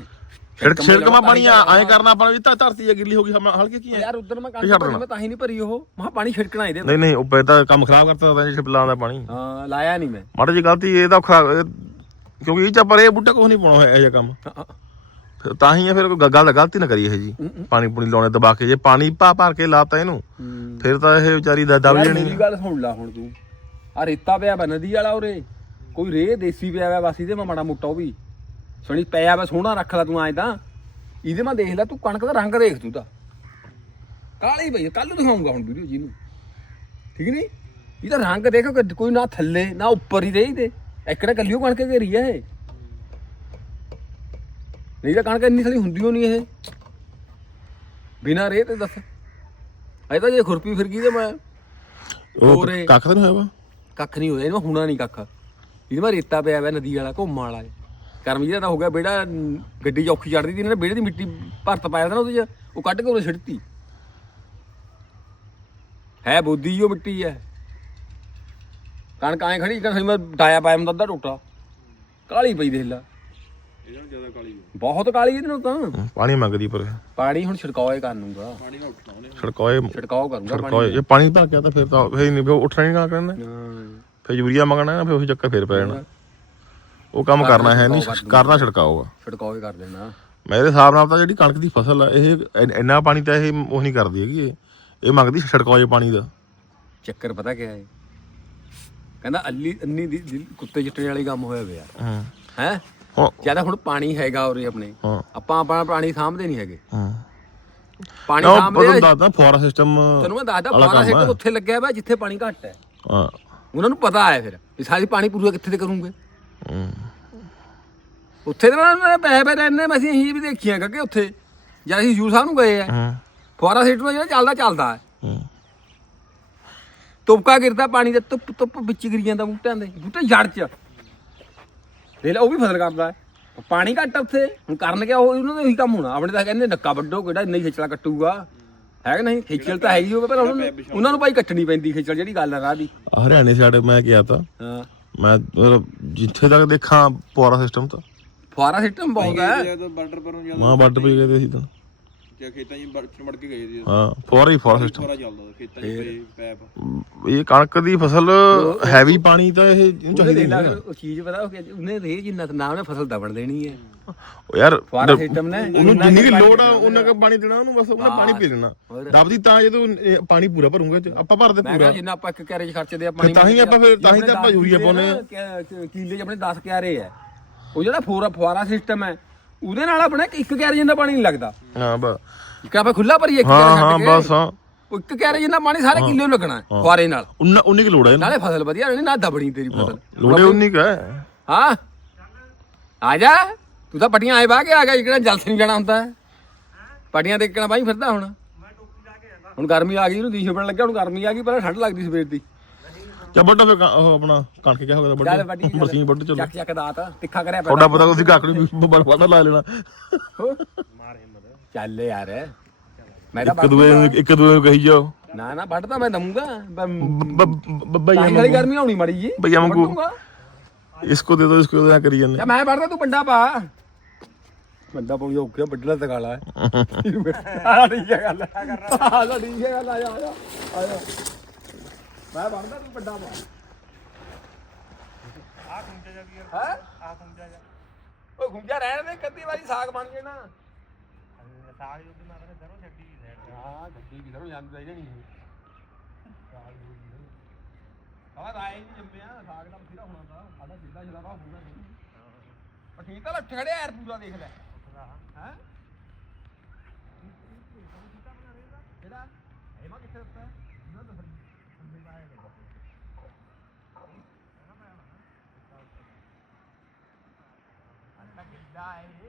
ਛਿੜਕ ਛਿੜਕਵਾ ਪਾਣੀ ਐਂ ਕਰਨਾ ਆਪਾਂ ਵੀ ਤਾਂ ਧਰਤੀ ਆ ਗਿੱਲੀ ਹੋ ਗਈ ਹਲਕੀ ਕੀ ਹੈ ਯਾਰ ਉਧਰ ਮੈਂ ਭਰੀ ਦੇਣਾ। ਮੈਂ ਤਾਂ ਹੀ ਨਹੀਂ ਭਰੀ ਉਹ। ਮਹਾ ਪਾਣੀ ਛਿੜਕਣਾ ਇਹਦੇ ਨਹੀਂ ਨਹੀਂ ਉਹ ਪੈ ਤਾਂ ਕੰਮ ਖਰਾਬ ਕਰਤਾ ਤਾਂ ਛਿਪਲਾਂ ਦਾ ਪਾਣੀ। ਹਾਂ ਲਾਇਆ ਨਹੀਂ ਮੈਂ। ਮਾੜੀ ਜੀ ਗਲਤੀ ਇਹ ਤਾਂ ਇਹ- ਕਿਉਂਕਿ ਇਹ ਚ ਪਰ ਇਹ ਬੂਟਾ ਨਹੀਂ ਪਾਉਣਾ ਇਹ ਜਿਹਾ ਕੰਮ। ਫਿਰ ਤਾਂ ਹੀ ਆ ਫਿਰ ਕੋਈ ਗੱਲ ਗਲਤੀ ਨਾ ਕਰੀ ਇਹ ਜੀ ਪਾਣੀ ਪੂਣੀ ਲਾਉਣੇ ਦਬਾ ਕੇ ਜੇ ਪਾਣੀ ਪਾ ਭਰ ਕੇ ਲਾਤਾ ਇਹਨੂੰ ਫਿਰ ਤਾਂ ਇਹ ਵਿਚਾਰੀ ਦਾ ਦਬ ਜਾਣੀ ਮੇਰੀ ਗੱਲ ਸੁਣ ਲੈ ਹੁਣ ਤੂੰ। ਆ ਰੇਤਾ ਪਿਆ ਵਾ ਨਦੀ ਵਾਲਾ ਉਰੇ। ਕੋਈ ਰੇ ਦੇਸੀ ਪਿਆ ਵਾ ਬਸ ਇਹਦੇ ਮੈਂ ਮਾੜਾ ਮੋਟਾ ਉਹ ਵੀ। ਸੁਣੀ ਪਿਆ ਵਾ ਸੋਹਣਾ ਰੱਖ ਲੈ ਤੂੰ ਐਂ ਤਾਂ। ਇਹਦੇ ਮੈਂ ਦੇਖ ਲੈ ਤੂੰ ਕਣਕ ਦਾ ਰੰਗ ਦੇਖ ਤੂੰ ਤਾਂ। ਕਾਲੀ ਪਈ ਕੱਲ ਨੂੰ ਦਿਖਾਉਂਗਾ ਹੁਣ ਵੀਡੀਓ ਜੀ ਨੂੰ ਠੀਕ ਨਹੀਂ? ਇਹਦਾ ਰੰਗ ਦੇਖ ਕਿ ਕੋਈ ਨਾ ਥੱਲੇ ਨਾ ਉੱਪਰ ਹੀ ਰਹੀ ਤੇ ਇੱਕੜਾ ਕੱਲਿਓ ਕਣਕ ਘੇਰੀ ਆ ਇਹ। ਨਹੀਂ ਤਾਂ ਕਣਕ ਇੰਨੀ ਸਾਲੀ ਹੁੰਦੀ ਓ ਨਹੀਂ ਇਹ। ਬਿਨਾ ਰੇ ਤੇ ਦੱਸ। ਅਜੇ ਤਾਂ ਜੇ ਖੁਰਪੀ ਫਿਰ ਗਈ ਤੇ ਮੈਂ ਉਹ ਹੋਰ ਕੱਖ ਤਾਂ ਨਹੀਂ ਹੋਇਆ ਵਾ? ਕੱਖ ਨਹੀਂ ਹੋਇਆ ਇਹਨੂੰ ਹੁਣਾ ਨਹੀਂ ਕੱਖ। ਇਹਦੇ ਮਾ ਰੇਤਾ ਪਿਆ ਹੋਇਆ ਨਦੀ ਵਾਲਾ ਘੁੰਮਣ ਵਾਲਾ ਕਰਮ ਜੀ ਦਾ ਹੋਗਾ ਬੇੜਾ ਗੱਡੀ ਔਖੀ ਚੜਦੀ ਸੀ ਇਹਨਾਂ ਨੇ ਬੇੜੇ ਦੀ ਮਿੱਟੀ ਭਰਤ ਪਾਇਆ ਸੀ ਨਾ ਉਹਦੇ 'ਚ ਉਹ ਕੱਢ ਕੇ ਉਹਨੇ ਛਿੜਤੀ ਹੈ ਬੋਦੀ ਉਹ ਮਿੱਟੀ ਹੈ। ਕਣਕ ਐਂ ਖੜੀ ਕਰ ਮੈਂ ਡਾਇਆ ਪਾਇਆ ਮੈਂ ਅੱਧਾ ਟੋਟਾ। ਕਾਲੀ ਪਈ ਦੇਖ ਲਾ। ਇਹਨਾਂ ਜ਼ਿਆਦਾ ਕਾਲੀ ਬਹੁਤ ਕਾਲੀ ਤਾਂ। ਹਮ, ਪਾਣੀ ਮੰਗਦੀ ਪਰ। ਪਾਣੀ ਹੁਣ ਛਿੜਕਾਓ ਕਰ ਨੂੰਗਾ ਪਾਣੀ ਨਾਲ ਉਠਾਉਣੇ ਛੜਕਾਏ ਛਿੜਕਾਓ ਕਰੂੰਗਾ ਛੜਕਾਏ ਜੇ ਪਾਣੀ ਭਰ ਗਿਆ ਤਾਂ ਫਿਰ ਤਾਂ ਫਿਰ ਨਹੀਂ ਫਿਰ ਉੱਠਣਾ ਨਹੀਂ ਕਰਨਾ। ਹਾਂ। ਫਿਰ ਯੂਰੀਆ ਮੰਗਣਾ ਨਾ ਫਿਰ ਉਹੀ ਚੱਕਰ ਫਿਰ ਪੈ ਜਾਣਾ। ਉਹ ਕੰਮ ਕਰਨਾ ਹੈ ਨਹੀਂ ਕਰਨਾ ਛੜਕਾਓਗਾ ਛਿੜਕਾਓ ਹੀ ਕਰ ਦੇਣਾ ਮੇਰੇ ਹਿਸਾਬ ਨਾਲ ਤਾਂ ਜਿਹੜੀ ਕਣਕ ਦੀ ਫਸਲ ਆ ਇਹ ਇੰਨ- ਇੰਨਾ ਪਾਣੀ ਤਾਂ ਇਹ ਉਹ ਨਹੀਂ ਕਰਦੀ ਹੈਗੀ ਇਹ। ਇਹ ਮੰਗਦੀ ਛੜਕਾਏ ਪਾਣੀ ਦਾ। ਚੱਕਰ ਪਤਾ ਕਿਆ ਹੈ? ਕਹਿੰਦਾ ਅੱਲੀ ਅੰਨੀ ਦੀ ਦਿਲ- ਕੁੱਤੇ ਚਿੱਟੇ ਵਾਲੀ ਕੰਮ ਹੋਇਆ ਪਿਆ। ਹਾਂ। ਹੈ? ਹਾਂ। ਜ਼ਿਆਦਾ ਹੁਣ ਪਾਣੀ ਹੈਗਾ ਉਰੇ ਆਪਣੇ। ਹਾਂ। ਆਪਾਂ ਆਪਣਾ ਪਾਣੀ ਸਾਂਭਦੇ ਨਹੀਂ ਹੈਗੇ। ਹਾਂ। ਪਾਣੀ ਉਹ ਸਾਂਭਦੇ ਆ- ਦੱਸਦਾ ਫੁਆਰਾ ਸਿਸਟਮ ਤੈਨੂੰ ਮੈਂ ਦੱਸਦਾ ਪਾਰਾ ਹੈ। ਉੱਥੇ ਲੱਗਿਆ ਵਾ ਜਿੱਥੇ ਪਾਣੀ ਘੱਟ ਹੈ। ਹਾਂ। ਉਹਨਾਂ ਨੂੰ ਪਤਾ ਹੈ ਫਿਰ ਵੀ ਸਾਰੀ ਪਾਣੀ ਪੂਰਾ ਕਿੱਥੇ ਤੇ ਕਰੂੰਗੇ। ਹਮ। ਉੱਥੇ ਤਾਂ ਉਹਨਾਂ ਨੇ ਪੈਸੇ ਪੈ ਲੈਣੇ ਅਸੀਂ ਅਸੀਂ ਵੀ ਦੇਖੀਆਂ ਕਿ ਉੱਥੇ। ਜਦ ਅਸੀਂ ਯੂ ਸਾਹਿਬ ਨੂੰ ਗਏ ਆ ਹਾਂ। ਫੁਆਰਾ ਜਿਹੜਾ ਚੱਲਦਾ ਚੱਲਦਾ ਹੈ। ਤੁਪਕਾ ਗਿਰਦਾ ਪਾਣੀ ਦੇ ਤੁੱਪ ਤੁੱਪ ਵਿੱਚ ਗਿਰ ਜਾਂਦਾ ਬੂਟਿਆਂ ਦੇ ਬੂਟੇ ਜੜ ਚ। ਦੇਖ ਲੈ ਉਹ ਵੀ ਫਸਲ ਕਰਦਾ ਹੈ। ਪਾਣੀ ਘੱਟ ਆ ਉੱਥੇ ਹੁਣ ਕਰਨ ਗਿਆ ਉਹ ਉਹਨਾਂ ਦਾ ਉਹੀ ਕੰਮ ਹੋਣਾ। ਆਪਣੇ ਤਾਂ ਕਹਿੰਦੇ ਨੱਕਾ ਵੱਡੋ ਕਿਹੜਾ ਇੰਨਾ ਹੀ ਖੇਚਲਾ ਕੱਟੂਗਾ। ਹੈ ਕਿ ਨਹੀਂ? ਖੇਚਲ ਤਾਂ ਹੈ ਹੀ ਹੋਵੇ ਪਰ ਉਹਨਾਂ ਨੂੰ ਉਹਨਾਂ ਨੂੰ ਭਾਈ ਕੱਟਣੀ ਪੈਂਦੀ ਖੇਚਲ ਜਿਹੜੀ ਗੱਲ ਹੈ ਰਾਹ ਦੀ। ਹਰਿਆਣੇ ਸਾਡੇ ਮੈਂ ਗਿਆ ਤਾਂ। ਹਾਂ। ਮੈਂ ਮਤਲਬ ਜਿੱਥੇ ਤੱਕ ਦੇਖਾਂ ਫੁਆਰਾ ਸਿਸਟਮ ਤਾਂ। ਫੁਆਰਾ ਸਿਸਟਮ ਬਹੁਤ ਹੈ। ਜਦੋਂ ਬਾਰਡਰ ਪਰ ਨੂੰ ਮਾਂ ਵੱਡ ਪਈ ਗਏ ਤੇ ਸੀ ਤਾਂ। ਜੇ ਖੇਤਾਂ 'ਚ ਵੜ ਵੜ ਕੇ ਗਏ ਸੀ ਹਾਂ ਫੋਰ ਹੀ ਫੋਰ ਸਿਸਟਮ। ਥੋੜਾ ਚੱਲਦਾ ਖੇਤਾਂ 'ਚ ਪਏ ਪੈਪ। ਇਹ ਕਣਕ ਦੀ ਫਸਲ ਹੈਵੀ ਪਾਣੀ ਤਾਂ ਇਹ ਇਹਨੂੰ ਉਹਨੇ ਚਾਹੀਦਾ ਦੇ ਹੀ ਲਾ ਨਹੀਂ ਉਹ ਚੀਜ਼ ਪਤਾ ਉਹ ਕਿ ਉਹਨੇ ਰੇ ਜਿੰਨਾ ਨਾ ਉਹਨੇ ਫਸਲ ਦਬਣ ਦੇਣੀ ਹੈ। ਉਹ ਯਾਰ ਫੁਆਰਾ ਸਿਸਟਮ ਨੇ ਉਹਨੂੰ ਜਿੰਨੀ ਵੀ ਲੋੜ ਆ ਉਹਨਾਂ ਕਾ ਪਾਣੀ ਦੇਣਾ ਉਹਨੂੰ ਬਸ ਉਹਨੇ ਪਾਣੀ ਪੀ ਲੈਣਾ। ਹੋਰ। ਦਬਦੀ ਤਾਂ ਜਦੋਂ ਇਹ ਪਾਣੀ ਪੂਰਾ ਭਰੂਗਾ ਚ ਆਪਾਂ ਭਰਦੇ ਮੈਂ ਪੂਰਾ। ਕਿਹਾ ਜਿੰਨਾ ਆਪਾਂ ਇੱਕ ਕਿਆਰੇ 'ਚ ਖਰਚਦੇ ਆ ਪਾਣੀ ਤਾਂ ਹੀ ਆਪਾਂ ਫਿਰ- ਤਾਂ ਹੀ ਤਾਂ ਆਪਾਂ ਯੂਰੀਆ ਪਾਉਂਦੇ ਆ। ਆ ਕਿੱਲੇ 'ਚ ਆਪਣੇ 10 ਕਿਆਰੇ ਆ। ਉਹ ਜਿਹੜਾ ਫੋਰਾ ਫੁਆਰਾ ਸਿਸਟਮ ਹੈ ਉਹਦੇ ਨਾਲ ਆਪਣੇ ਇੱਕ ਕਿਆਰੇ ਜਿੰਨਾ ਪਾਣੀ ਨਹੀਂ ਲੱਗਦਾ। ਹਾਂ ਬਸ। ਇੱਕ ਆਪਾਂ ਖੁੱਲਾ ਭਰੀਏ ਇੱਕ ਹਾਂ ਹਾਂ ਬਸ ਹਾਂ। ਉਹ ਇੱਕ ਕਿਆਰੇ ਜਿੰਨਾ ਪਾਣੀ ਸਾਰੇ ਕਿੱਲੇ ਲੱਗਣਾ ਹੈ, ਫੁਆਰੇ ਨਾਲ। ਉਨਾ ਉਨੀ ਕੀ ਲੋੜ ਹੈ। ਨਾਲੇ ਫਸਲ ਵਧੀਆ ਹੋਣੀ ਨਾ ਦਬਣੀ ਤੇਰੀ ਫਸਲ। ਲੋੜ ਹੈ ਉਨੀ ਕਾ ਹੈ। ਆ ਜਾ ਤੂੰ ਤਾਂ ਪਟੀਆਂ ਆਏ ਬਾਹ ਕੇ ਆ ਗਿਆ ਜਿਹੜਾ ਜਲਦ ਨਹੀਂ ਜਾਣਾ ਹੁੰਦਾ। ਪਟੀਆਂ ਦੇਖਣਾ ਬਾਈ ਫਿਰਦਾ ਹੁਣ। ਹੁਣ ਗਰਮੀ ਆ ਗਈ ਇਹਨੂੰ ਦੀਸ਼ ਬਣ ਲੱਗਿਆ ਹੁਣ ਗਰਮੀ ਆ ਗਈ ਪਹਿਲਾਂ ਠੰਡ ਲੱਗਦੀ ਸਵੇਰ ਦੀ। ਚਾ ਵੱਡਾ ਕ- ਉਹ ਆਪਣਾ ਕਣਕ ਹੋ ਗਿਆ ਚੱਲ ਵੱਡੀ ਵੱਡਾ ਮਰਸੀਨ ਵੱਢ ਚਲੋ। ਚੱਕ ਚੱਕ ਦਾਤ ਤਿੱਖਾ ਕਰਿਆ ਤੁਹਾਡਾ ਪਤਾ ਤੁਸੀਂ ਕਾਕੜੀ ਵੀ ਬੜ ਵੱਡਾ ਲਾ ਲੈਣਾ। ਮਾਰ ਹਿੰਮਤ ਚੱਲ ਯਾਰ। ਮੈਂ ਤਾਂ ਇੱਕ ਦੂਏ ਨੂੰ ਇੱਕ ਦੂਏ ਨੂੰ ਕਹੀ ਜਾਓ। ਨਾ ਨਾ ਵੱਢ ਤਾਂ ਮੈਂ ਦਮੂੰਗਾ ਬਈਆ ਵਾਲੀ ਗਰਮੀ ਹੋਣੀ ਮੜੀ ਜੀ। ਭਈਆ ਵਾਂਗੂ। ਇਸਕੋ ਦੇ ਦੋ ਇਸਕੋ ਦੇ ਕਰੀ ਜਾਂਦੇ। ਮੈਂ ਵੱਢਦਾ ਤੂੰ ਬੰਡਾ ਪਾ। ਬੰਦਾ ਪਾਉਣੀ ਔਖਾ ਵੱਢਣਾ ਤੇ ਗਾਲਾ। ਆ ਠੀਕ ਹੈ ਗੱਲ। ਆ ਠੀਕ ਹੈ ਗੱਲ ਆ ਜਾ ਆ ਜਾ ਆ ਜਾ। ਮੈਂ ਵੱਢਦਾ ਤੂੰ ਬੰਡਾ ਪਾ ਆ ਖੁੰਝਾ ਜਾ ਵੀ ਯਾਰ ਹੈ? ਆ ਖੁੰਝਾ ਜਾ। ਉਹ ਗੁੰਜਾ ਰਹਿਣ ਦੇ ਕੱਦੀ ਵਾਰੀ ਸਾਗ ਬਣ ਜੇ ਨਾ। ਸਾਗ ਯੁੱਧ ਨਾਲ ਕਹਿੰਦੇ ਦਰੋਂ ਛੱਡੀ ਦੀ ਸਾਈਡ ਹਾਂ ਗੱਡੀ ਕਿਧਰੋਂ ਜਾਂਦੀ ਰਹੀ ਜਣੀ ਆ ਰਾਏ ਨਹੀਂ ਜੰਮਿਆ ਸਾਗ ਦਾ ਬਥੇਰਾ ਹੋਣਾ ਤਾਂ। ਸਾਡਾ ਸਿੱਧਾ ਜਲਾਵਾ ਹੋਣਾ ਪਰ ਠੀਕ ਤਾਂ ਲੱਠ ਖੜਿਆ ਯਾਰ ਪੂਰਾ ਦੇਖ ਲੈ। ਹੈ? ਇਹਦਾ ਇਹ ਮਾ ਕਿੱਥੇ ਉੱਤੇ ਇਹਨਾਂ ਦਾ ਸੰਦੇ ਲਾਇਆ ਗਿਆ ਅੱਛਾ ਕਿੱਦਾਂ ਹੈ ਇਹ